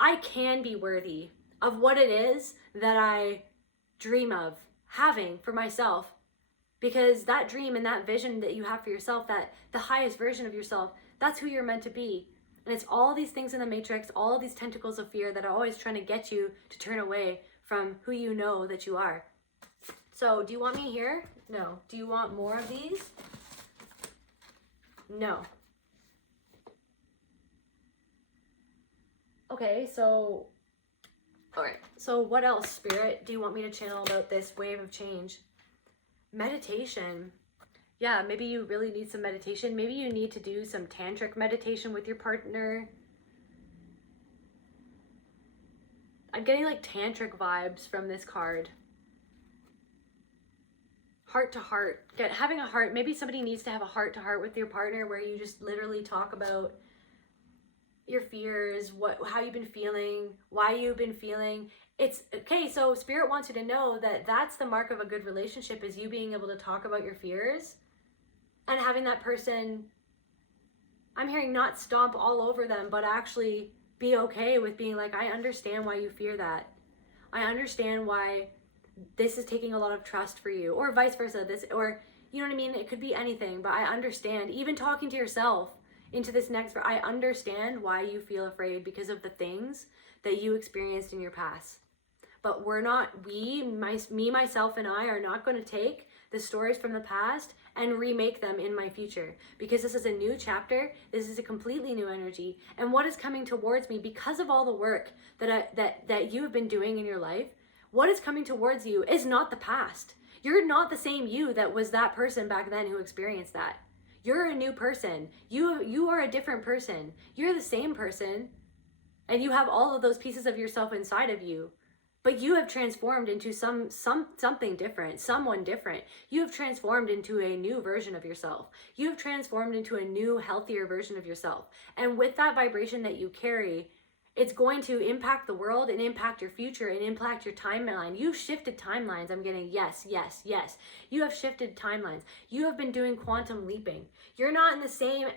I can be worthy of what it is that I dream of having for myself. Because that dream and that vision that you have for yourself, that the highest version of yourself, that's who you're meant to be. And it's all these things in the matrix, all these tentacles of fear that are always trying to get you to turn away from who you know that you are. So do you want me here? No. Do you want more of these? No. Okay, so all right, so what else, Spirit, do you want me to channel about this wave of change? Meditation. Yeah, maybe you really need some meditation. Maybe you need to do some tantric meditation with your partner. I'm getting like tantric vibes from this card. Heart to heart. Having a heart. Maybe somebody needs to have a heart to heart with your partner where you just literally talk about your fears, how you've been feeling, why you've been feeling. It's okay. So Spirit wants you to know that that's the mark of a good relationship, is you being able to talk about your fears and having that person, I'm hearing, not stomp all over them, but actually be okay with being like, I understand why you fear that. I understand why this is taking a lot of trust for you, or vice versa. Or you know what I mean? It could be anything, but I understand. Even talking to yourself into this next, I understand why you feel afraid because of the things that you experienced in your past. But myself, and I are not going to take the stories from the past and remake them in my future, because this is a new chapter. This is a completely new energy, and what is coming towards me because of all the work that you have been doing in your life. What is coming towards you is not the past. You're not the same you that was that person back then who experienced that. You're a new person. You are a different person. You're the same person, and you have all of those pieces of yourself inside of you, but you have transformed into something different, someone different. You have transformed into a new version of yourself. You have transformed into a new, healthier version of yourself. And with that vibration that you carry, it's going to impact the world and impact your future and impact your timeline. You've shifted timelines. I'm getting yes, yes, yes. You have shifted timelines. You have been doing quantum leaping. You're not in the same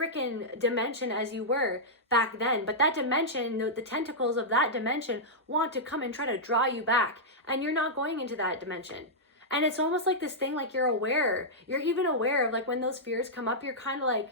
freaking dimension as you were back then, but that dimension, the tentacles of that dimension want to come and try to draw you back, and you're not going into that dimension. And it's almost like this thing, like you're aware. You're even aware of like when those fears come up, you're kind of like,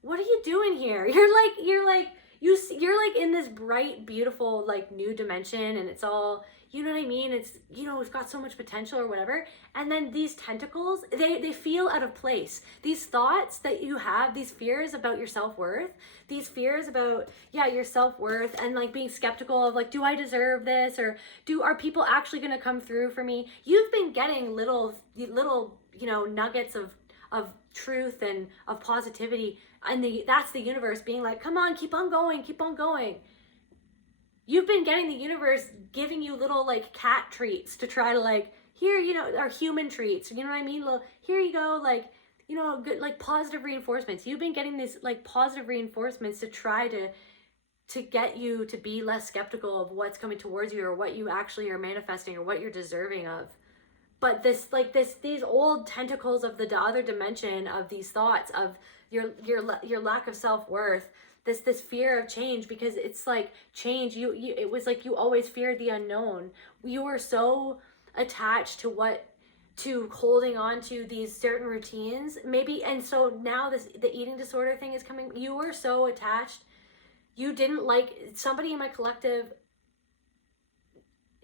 what are you doing here? You're like in this bright, beautiful, like new dimension, and it's all, you know what I mean? It's, you know, it's got so much potential or whatever. And then these tentacles, they feel out of place. These thoughts that you have, these fears about your self-worth, these fears about, yeah, your self-worth, and like being skeptical of like, do I deserve this? Or are people actually going to come through for me? You've been getting little, you know, nuggets of truth and of positivity, and that's the universe being like, come on, keep on going, keep on going. You've been getting the universe giving you little like cat treats to try to like, here, you know, or human treats, you know what I mean? Little, here you go, like, you know, good, like positive reinforcements. You've been getting these like positive reinforcements to try to get you to be less skeptical of what's coming towards you, or what you actually are manifesting, or what you're deserving of. But these old tentacles of the other dimension of these thoughts of your lack of self-worth, this fear of change, because it's like change, it was like you always feared the unknown. You were so attached to holding on to these certain routines, maybe, and so now the eating disorder thing is coming. You were so attached. You didn't like somebody in my collective.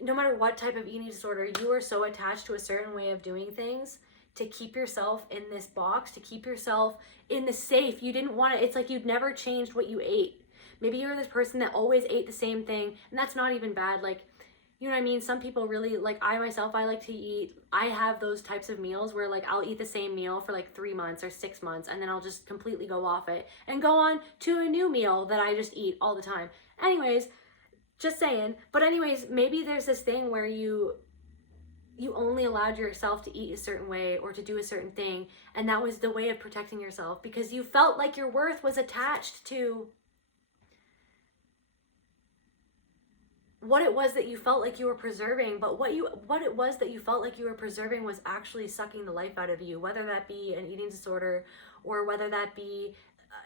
No matter what type of eating disorder, you are so attached to a certain way of doing things to keep yourself in this box, to keep yourself in the safe. You didn't want it. It's like you'd never changed what you ate. Maybe you're this person that always ate the same thing, and that's not even bad. Like, you know what I mean? Some people really, like I myself, I like to eat, I have those types of meals where like I'll eat the same meal for like 3 months or 6 months, and then I'll just completely go off it and go on to a new meal that I just eat all the time. Anyways, just saying. But anyways, maybe there's this thing where you only allowed yourself to eat a certain way or to do a certain thing, and that was the way of protecting yourself, because you felt like your worth was attached to what it was that you felt like you were preserving. But what it was that you felt like you were preserving was actually sucking the life out of you, whether that be an eating disorder, or whether that be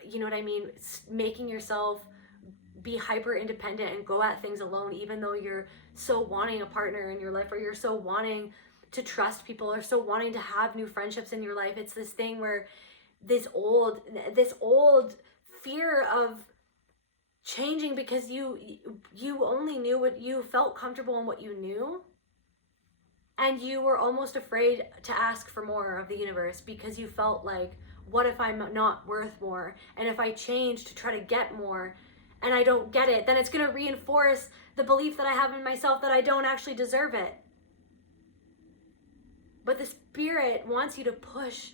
you know what I mean, making yourself be hyper independent and go at things alone, even though you're so wanting a partner in your life, or you're so wanting to trust people, or so wanting to have new friendships in your life. It's this thing where this old fear of changing, because you only knew what you felt comfortable in, what you knew, and you were almost afraid to ask for more of the universe, because you felt like, what if I'm not worth more, and if I change to try to get more and I don't get it, then it's going to reinforce the belief that I have in myself that I don't actually deserve it. But the spirit wants you to push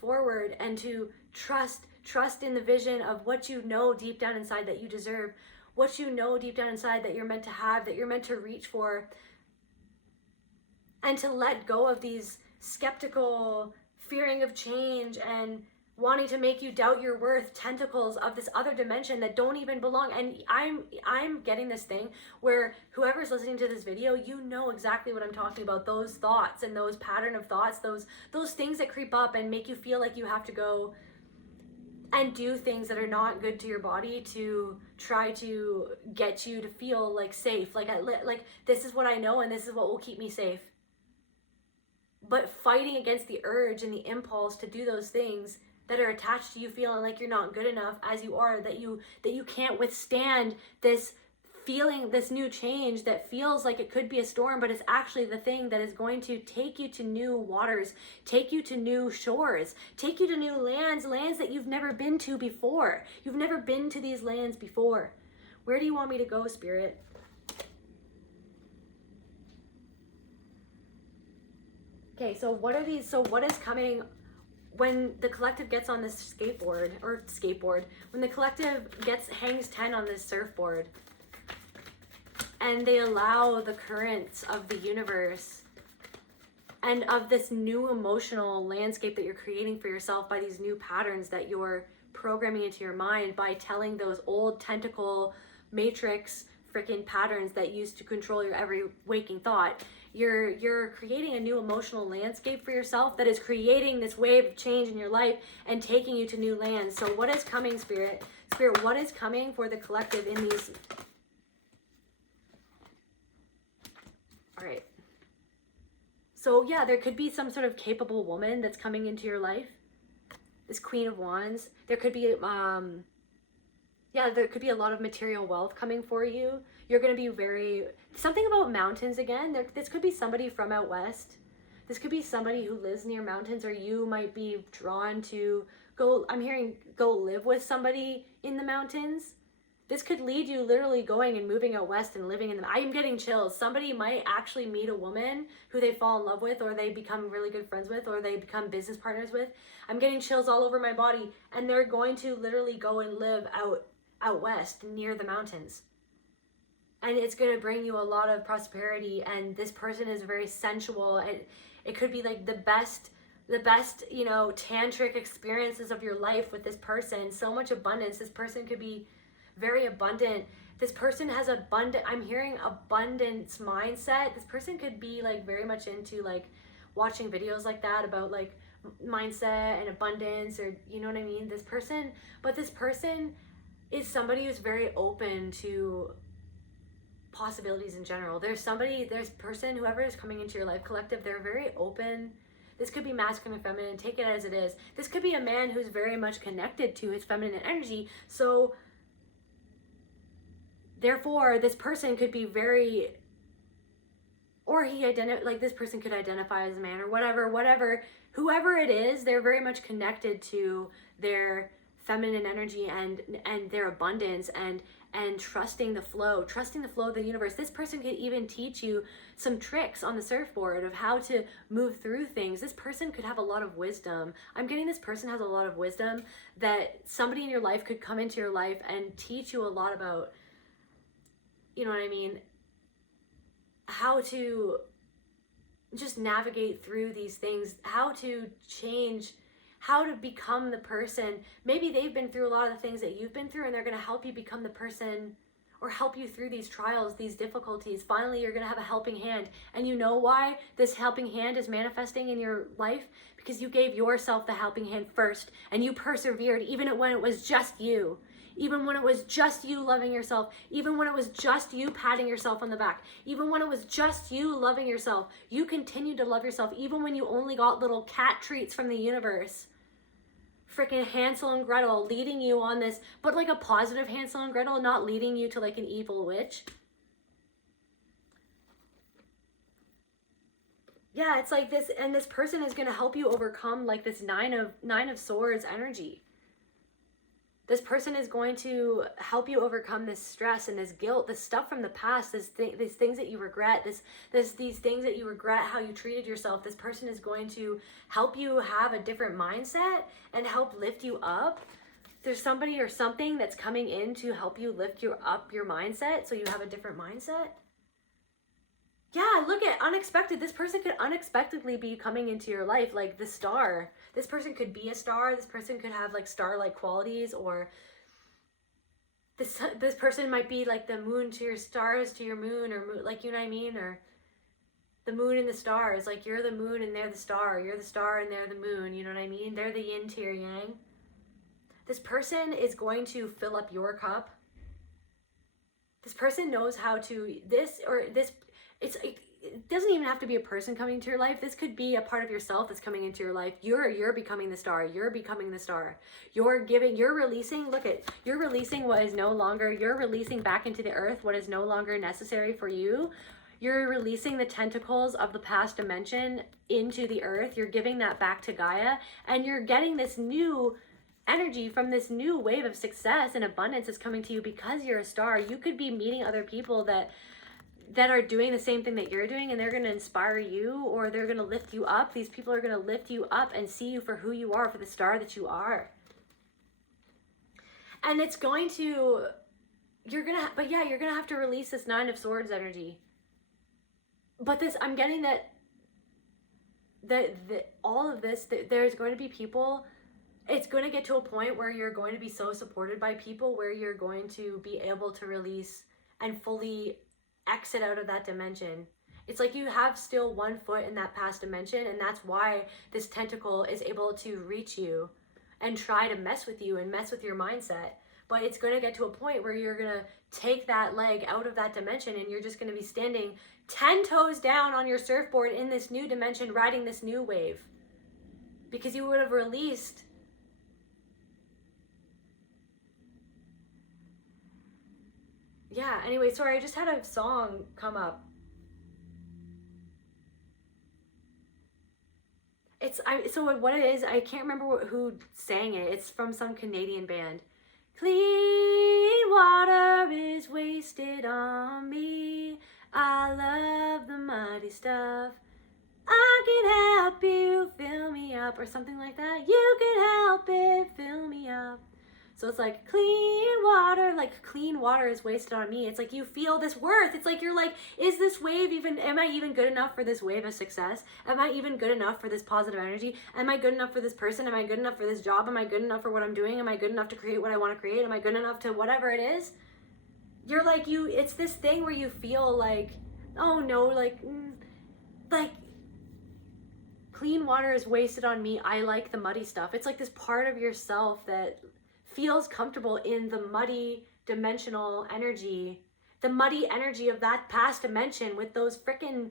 forward and to trust in the vision of what you know deep down inside that you deserve, what you know deep down inside that you're meant to have, that you're meant to reach for, and to let go of these skeptical, fearing of change, and wanting to make you doubt your worth tentacles of this other dimension that don't even belong. And I'm getting this thing where whoever's listening to this video, you know exactly what I'm talking about. Those thoughts and those pattern of thoughts, those things that creep up and make you feel like you have to go and do things that are not good to your body to try to get you to feel like safe, like this is what I know and this is what will keep me safe. But fighting against the urge and the impulse to do those things that are attached to you feeling like you're not good enough as you are, that you can't withstand this feeling, this new change that feels like it could be a storm, but it's actually the thing that is going to take you to new waters, take you to new shores, take you to new lands that you've never been to before. You've never been to these lands before. Where do you want me to go, Spirit? Okay, so what is coming when the collective gets on this skateboard, when the collective hangs 10 on this surfboard, and they allow the currents of the universe and of this new emotional landscape that you're creating for yourself by these new patterns that you're programming into your mind, by telling those old tentacle matrix freaking patterns that used to control your every waking thought. You're creating a new emotional landscape for yourself that is creating this wave of change in your life and taking you to new lands. So what is coming, Spirit? Spirit, what is coming for the collective in these? All right. So yeah, there could be some sort of capable woman that's coming into your life. This Queen of Wands. There could be there could be a lot of material wealth coming for you. You're going to be something about mountains again. This could be somebody from out west. This could be somebody who lives near mountains, or you might be drawn to go live with somebody in the mountains. This could lead you literally going and moving out west and living in them. I am getting chills. Somebody might actually meet a woman who they fall in love with, or they become really good friends with, or they become business partners with. I'm getting chills all over my body, and they're going to literally go and live out west near the mountains. And it's going to bring you a lot of prosperity, and this person is very sensual, and it could be like the best, tantric experiences of your life with this person. So much abundance. This person could be very abundant. This person has I'm hearing abundance mindset. This person could be like very much into like watching videos like that about like mindset and abundance, or you know what I mean? This person is somebody who's very open to possibilities in general. There's person, whoever is coming into your life collective, they're very open. This could be masculine and feminine, take it as it is. This could be a man who's very much connected to his feminine energy. So therefore, this person could be very, or this person could identify as a man, or whatever, whoever it is, they're very much connected to their feminine energy and their abundance and trusting the flow of the universe. This person could even teach you some tricks on the surfboard of how to move through things. This person could have a lot of wisdom. I'm getting this person has a lot of wisdom, that somebody in your life could come into your life and teach you a lot about, you know what I mean, how to just navigate through these things, how to change, how to become the person. Maybe they've been through a lot of the things that you've been through, and they're going to help you become the person, or help you through these trials, these difficulties. Finally, you're going to have a helping hand. And you know why this helping hand is manifesting in your life? Because you gave yourself the helping hand first, and you persevered even when it was just you. Even when it was just you loving yourself, even when it was just you patting yourself on the back, even when it was just you loving yourself, you continued to love yourself, even when you only got little cat treats from the universe. Freaking Hansel and Gretel leading you on this, but like a positive Hansel and Gretel, not leading you to like an evil witch. Yeah, it's like this, and this person is going to help you overcome like this nine of swords energy. This person is going to help you overcome this stress and this guilt, this stuff from the past, these things that you regret, these things that you regret how you treated yourself. This person is going to help you have a different mindset and help lift you up. There's somebody or something that's coming in to help you lift up your mindset, so you have a different mindset. Yeah, look at unexpected. This person could unexpectedly be coming into your life, like the star. This person could be a star. This person could have like star-like qualities, or this person might be like the moon to your stars to your moon, or moon, like, you know what I mean? Or the moon and the stars, like you're the moon and they're the star. You're the star and they're the moon, you know what I mean? They're the yin to your yang. This person is going to fill up your cup. This person knows how to, it doesn't even have to be a person coming into your life. This could be a part of yourself that's coming into your life. You're becoming the star. You're becoming the star. You're releasing what is no longer, you're releasing back into the earth what is no longer necessary for you. You're releasing the tentacles of the past dimension into the earth. You're giving that back to Gaia, and you're getting this new energy from this new wave of success and abundance is coming to you because you're a star. You could be meeting other people that are doing the same thing that you're doing, and they're going to inspire you, or they're going to lift you up. These people are going to lift you up and see you for who you are, for the star that you are. And it's going to, you're going to have to release this Nine of Swords energy. But I'm getting that all of this, there's going to be people, it's going to get to a point where you're going to be so supported by people, where you're going to be able to release and fully exit out of that dimension. It's like you have still one foot in that past dimension, and that's why this tentacle is able to reach you and try to mess with you and mess with your mindset. but it's going to get to a point where you're going to take that leg out of that dimension and you're just going to be standing 10 toes down on your surfboard in this new dimension, riding this new wave. Because you would have released anyway, sorry, I just had a song come up. So what it is, I can't remember who sang it. It's from some Canadian band. Clean water is wasted on me. I love the muddy stuff. I can help you fill me up, or something like that. You can help it fill me up. So it's like clean water is wasted on me. It's like you feel this worth. It's like you're like, is this wave even, am I even good enough for this wave of success? Am I even good enough for this positive energy? Am I good enough for this person? Am I good enough for this job? Am I good enough for what I'm doing? Am I good enough to create what I want to create? Am I good enough to whatever it is? You're like, it's this thing where you feel like, oh no, like clean water is wasted on me. I like the muddy stuff. It's like this part of yourself that feels comfortable in the muddy dimensional energy, the muddy energy of that past dimension with those freaking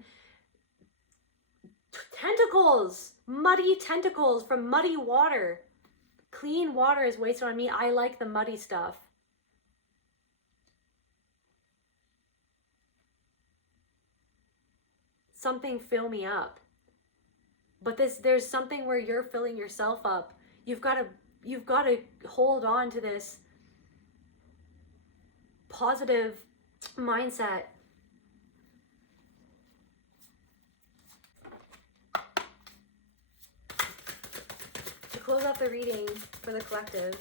tentacles, muddy tentacles from muddy water. Clean water is wasted on me. I like the muddy stuff. Something fill me up. But there's something where you're filling yourself up. You've got to hold on to this positive mindset. To close out the reading for the collective,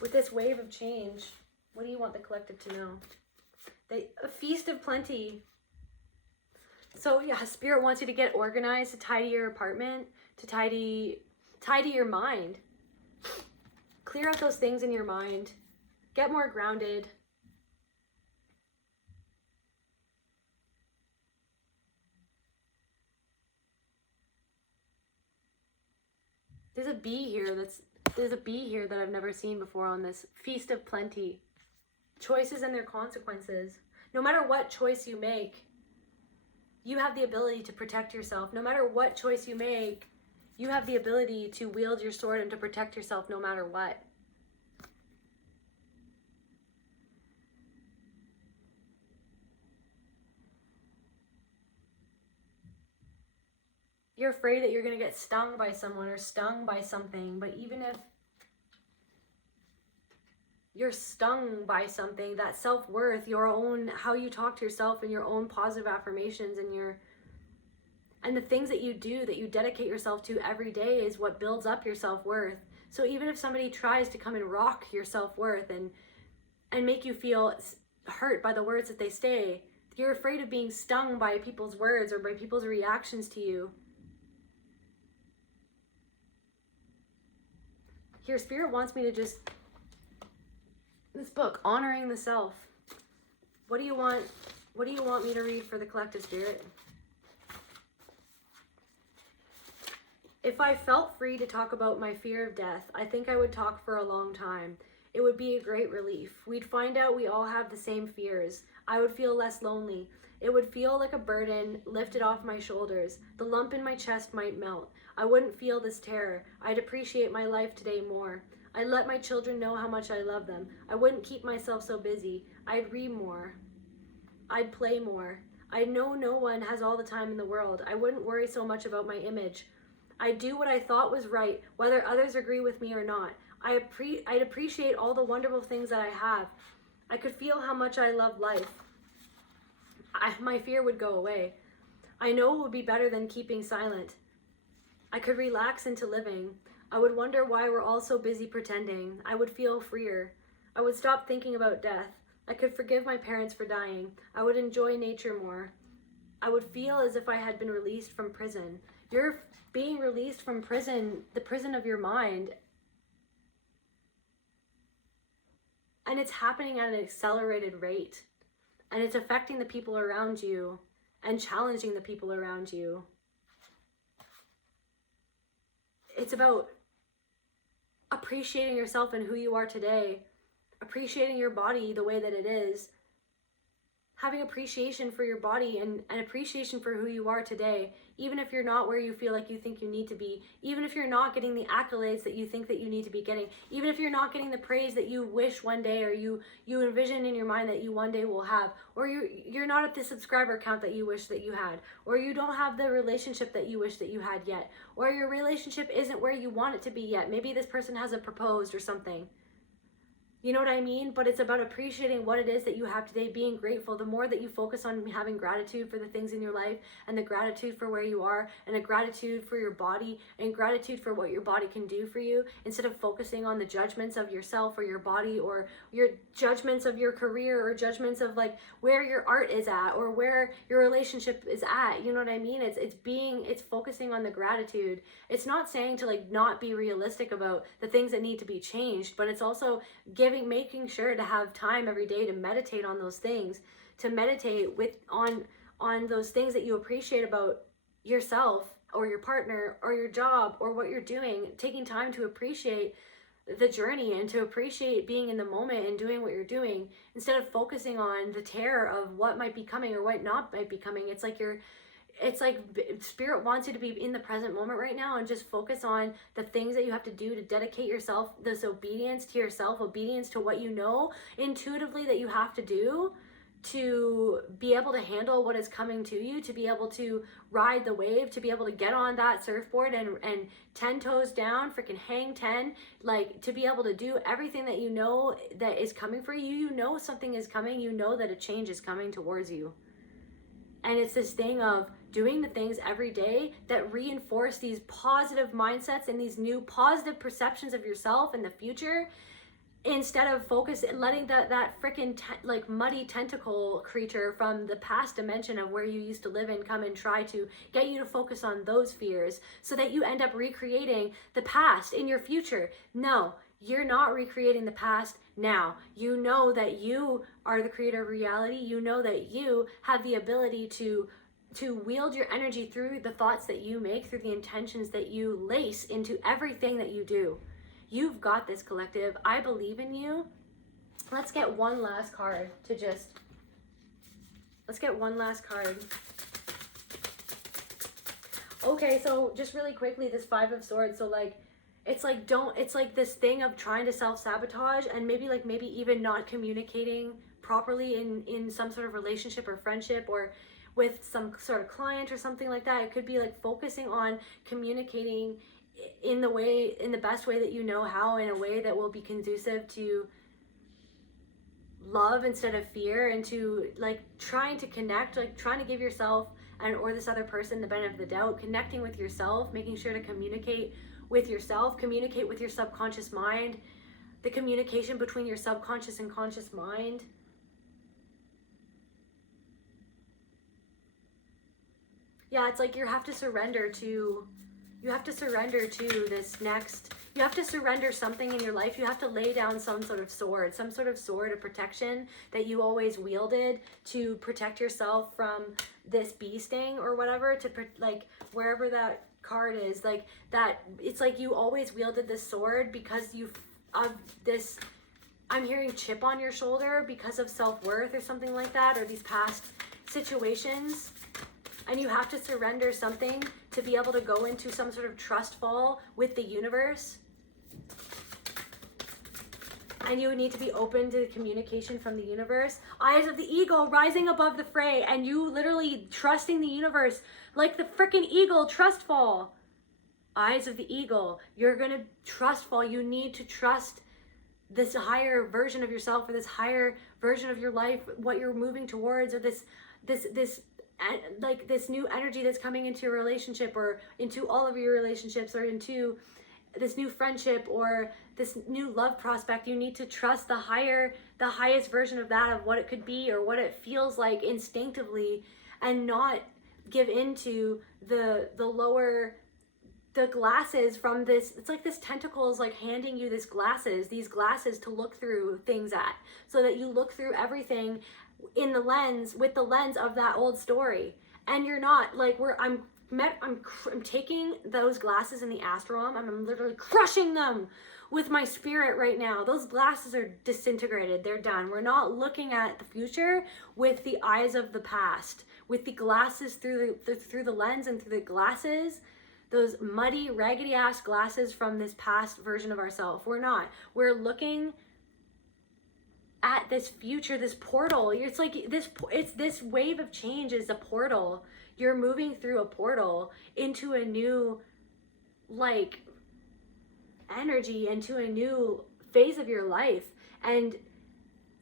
with this wave of change, what do you want the collective to know? A feast of plenty. So yeah, Spirit wants you to get organized, to tidy your apartment, to tidy your mind. Clear out those things in your mind. Get more grounded. There's a bee here that I've never seen before on this feast of plenty. Choices and their consequences. No matter what choice you make, you have the ability to protect yourself. No matter what choice you make, you have the ability to wield your sword and to protect yourself no matter what. You're afraid that you're going to get stung by someone or stung by something, but even if you're stung by something, that self-worth, your own, how you talk to yourself and your own positive affirmations and the things that you do, that you dedicate yourself to every day is what builds up your self-worth. So even if somebody tries to come and rock your self-worth and make you feel hurt by the words that they say, you're afraid of being stung by people's words or by people's reactions to you. Here, Spirit wants me to just, this book, Honoring the Self. What do you want me to read for the collective, Spirit? If I felt free to talk about my fear of death, I think I would talk for a long time. It would be a great relief. We'd find out we all have the same fears. I would feel less lonely. It would feel like a burden lifted off my shoulders. The lump in my chest might melt. I wouldn't feel this terror. I'd appreciate my life today more. I'd let my children know how much I love them. I wouldn't keep myself so busy. I'd read more. I'd play more. I know no one has all the time in the world. I wouldn't worry so much about my image. I'd do what I thought was right, whether others agree with me or not. I'd appreciate all the wonderful things that I have. I could feel how much I love life. My fear would go away. I know it would be better than keeping silent. I could relax into living. I would wonder why we're all so busy pretending. I would feel freer. I would stop thinking about death. I could forgive my parents for dying. I would enjoy nature more. I would feel as if I had been released from prison. You're being released from prison, the prison of your mind. And it's happening at an accelerated rate. And it's affecting the people around you and challenging the people around you. It's about appreciating yourself and who you are today, appreciating your body the way that it is, having appreciation for your body and appreciation for who you are today, even if you're not where you feel like you think you need to be, even if you're not getting the accolades that you think that you need to be getting, even if you're not getting the praise that you wish one day, or you envision in your mind that you one day will have, or you're not at the subscriber count that you wish that you had, or you don't have the relationship that you wish that you had yet, or your relationship isn't where you want it to be yet. Maybe this person hasn't proposed or something. You know what I mean? But it's about appreciating what it is that you have today, being grateful. The more that you focus on having gratitude for the things in your life, and the gratitude for where you are, and a gratitude for your body, and gratitude for what your body can do for you, instead of focusing on the judgments of yourself or your body, or your judgments of your career, or judgments of like where your art is at, or where your relationship is at. You know what I mean? It's focusing on the gratitude. It's not saying to like not be realistic about the things that need to be changed, but it's also making sure to have time every day to meditate on those things, to meditate on those things that you appreciate about yourself or your partner or your job or what you're doing, taking time to appreciate the journey and to appreciate being in the moment and doing what you're doing, instead of focusing on the terror of what might be coming or what not might be coming. It's like spirit wants you to be in the present moment right now and just focus on the things that you have to do to dedicate yourself, this obedience to yourself, obedience to what you know intuitively that you have to do to be able to handle what is coming to you, to be able to ride the wave, to be able to get on that surfboard and 10 toes down, freaking hang 10, like to be able to do everything that you know that is coming for you. You know something is coming, you know that a change is coming towards you. And it's this thing of doing the things every day that reinforce these positive mindsets and these new positive perceptions of yourself in the future, instead of letting that freaking like muddy tentacle creature from the past dimension of where you used to live in come and try to get you to focus on those fears, so that you end up recreating the past in your future. No, you're not recreating the past now. You know that you are the creator of reality. You know that you have the ability to wield your energy through the thoughts that you make, through the intentions that you lace into everything that you do. You've got this, collective. I believe in you. Let's get one last card let's get one last card. Okay, so just really quickly, this Five of Swords. So like, it's like this thing of trying to self-sabotage, and maybe even not communicating properly in some sort of relationship or friendship, or with some sort of client or something like that. It could be like focusing on communicating in the best way that you know how, in a way that will be conducive to love instead of fear, and to like trying to connect, like trying to give yourself or this other person the benefit of the doubt, connecting with yourself, making sure to communicate with yourself, communicate with your subconscious mind, the communication between your subconscious and conscious mind. Yeah, it's like you have to surrender to this next, you have to surrender something in your life. You have to lay down some sort of sword of protection that you always wielded to protect yourself from this bee sting or whatever, like wherever that card is, like that. It's like you always wielded this sword because of this, I'm hearing chip on your shoulder because of self-worth or something like that, or these past situations. And you have to surrender something to be able to go into some sort of trust fall with the universe. And you need to be open to communication from the universe. Eyes of the eagle rising above the fray, and you literally trusting the universe like the freaking eagle, trust fall. Eyes of the eagle, you're gonna trust fall. You need to trust this higher version of yourself, or this higher version of your life, what you're moving towards, or this like this new energy that's coming into your relationship, or into all of your relationships, or into this new friendship, or this new love prospect. You need to trust the highest version of that, of what it could be or what it feels like instinctively, and not give into the glasses from this. It's like this tentacle is like handing you these glasses to look through things at, so that you look through everything with the lens of that old story. And you're not like, I'm taking those glasses in the astral realm, and I'm literally crushing them with my spirit right now. Those glasses are disintegrated. They're done. We're not looking at the future with the eyes of the past, with the glasses through the lens and through the glasses, those muddy, raggedy ass glasses from this past version of ourselves. We're not. We're looking at this future, this portal. It's like this wave of change is a portal. You're moving through a portal into a new, like, energy, into a new phase of your life, and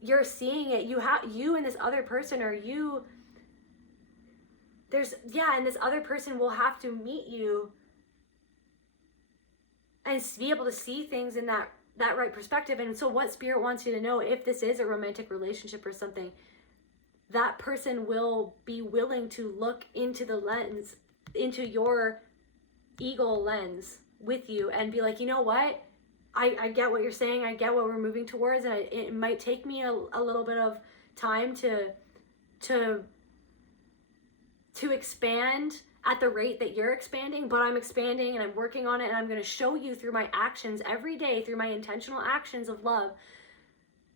you're seeing it. You and this other person, or you, and this other person will have to meet you and be able to see things in that right perspective. And so what Spirit wants you to know, if this is a romantic relationship or something, that person will be willing to look into the lens, into your eagle lens with you, and be like, you know what? I get what you're saying. I get what we're moving towards. And it might take me a little bit of time to expand at the rate that you're expanding, but I'm expanding and I'm working on it, and I'm going to show you through my actions every day, through my intentional actions of love,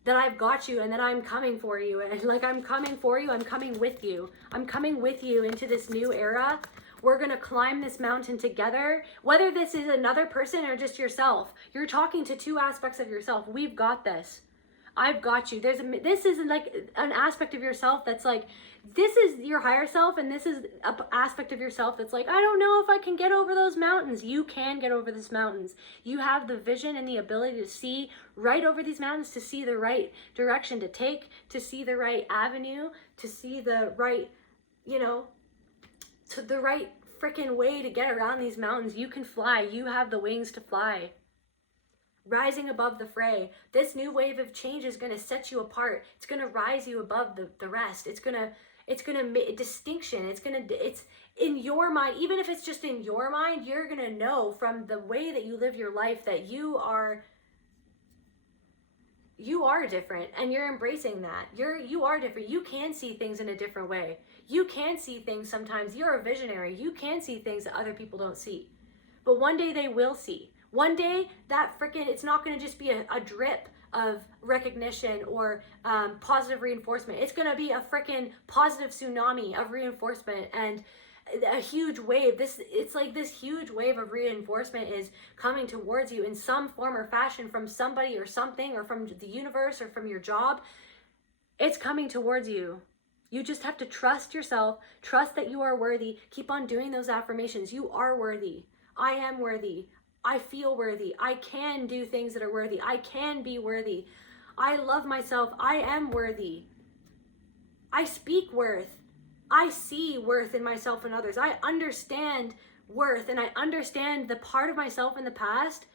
that I've got you and that I'm coming for you. And like, I'm coming for you. I'm coming with you. I'm coming with you into this new era. We're going to climb this mountain together. Whether this is another person or just yourself, you're talking to two aspects of yourself. We've got this. I've got you. This is like an aspect of yourself that's like, this is your higher self, and this is an aspect of yourself that's like, I don't know if I can get over those mountains. You can get over these mountains. You have the vision and the ability to see right over these mountains, to see the right direction to take, to see the right avenue, to see the right, to the right freaking way to get around these mountains. You can fly. You have the wings to fly. Rising above the fray. This new wave of change is going to set you apart. It's going to rise you above the rest. It's going to make distinction. It's in your mind. Even if it's just in your mind, you're going to know from the way that you live your life that you are different, and you're embracing that. You are different. You can see things in a different way. You can see things sometimes. You're a visionary. You can see things that other people don't see. But one day they will see. One day it's not going to just be a drip of recognition or positive reinforcement. It's going to be a freaking positive tsunami of reinforcement and a huge wave. It's like this huge wave of reinforcement is coming towards you in some form or fashion, from somebody or something, or from the universe, or from your job. It's coming towards you. You just have to trust yourself, trust that you are worthy. Keep on doing those affirmations. You are worthy. I am worthy. I feel worthy. I can do things that are worthy. I can be worthy. I love myself. I am worthy. I speak worth. I see worth in myself and others. I understand worth, and I understand the part of myself in the past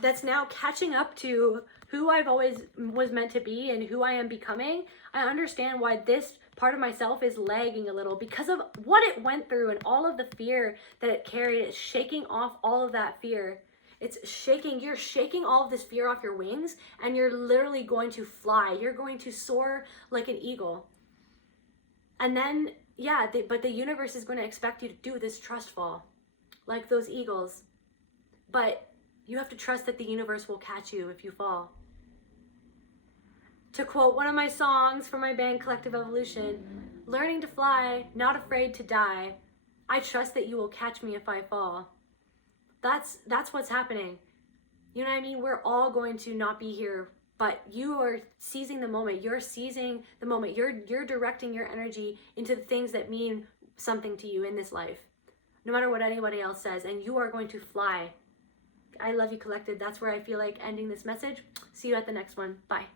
that's now catching up to who I've always was meant to be and who I am becoming. I understand why this part of myself is lagging a little because of what it went through and all of the fear that it carried. It's shaking off all of that fear. You're shaking all of this fear off your wings, and you're literally going to fly. You're going to soar like an eagle. And then, but the universe is going to expect you to do this trust fall, like those eagles. But you have to trust that the universe will catch you if you fall. To quote one of my songs from my band Collective Evolution, learning to fly, not afraid to die. I trust that you will catch me if I fall. That's what's happening. You know what I mean? We're all going to not be here, but you are seizing the moment. You're seizing the moment. You're directing your energy into the things that mean something to you in this life, no matter what anybody else says, and you are going to fly. I love you, Collective. That's where I feel like ending this message. See you at the next one. Bye.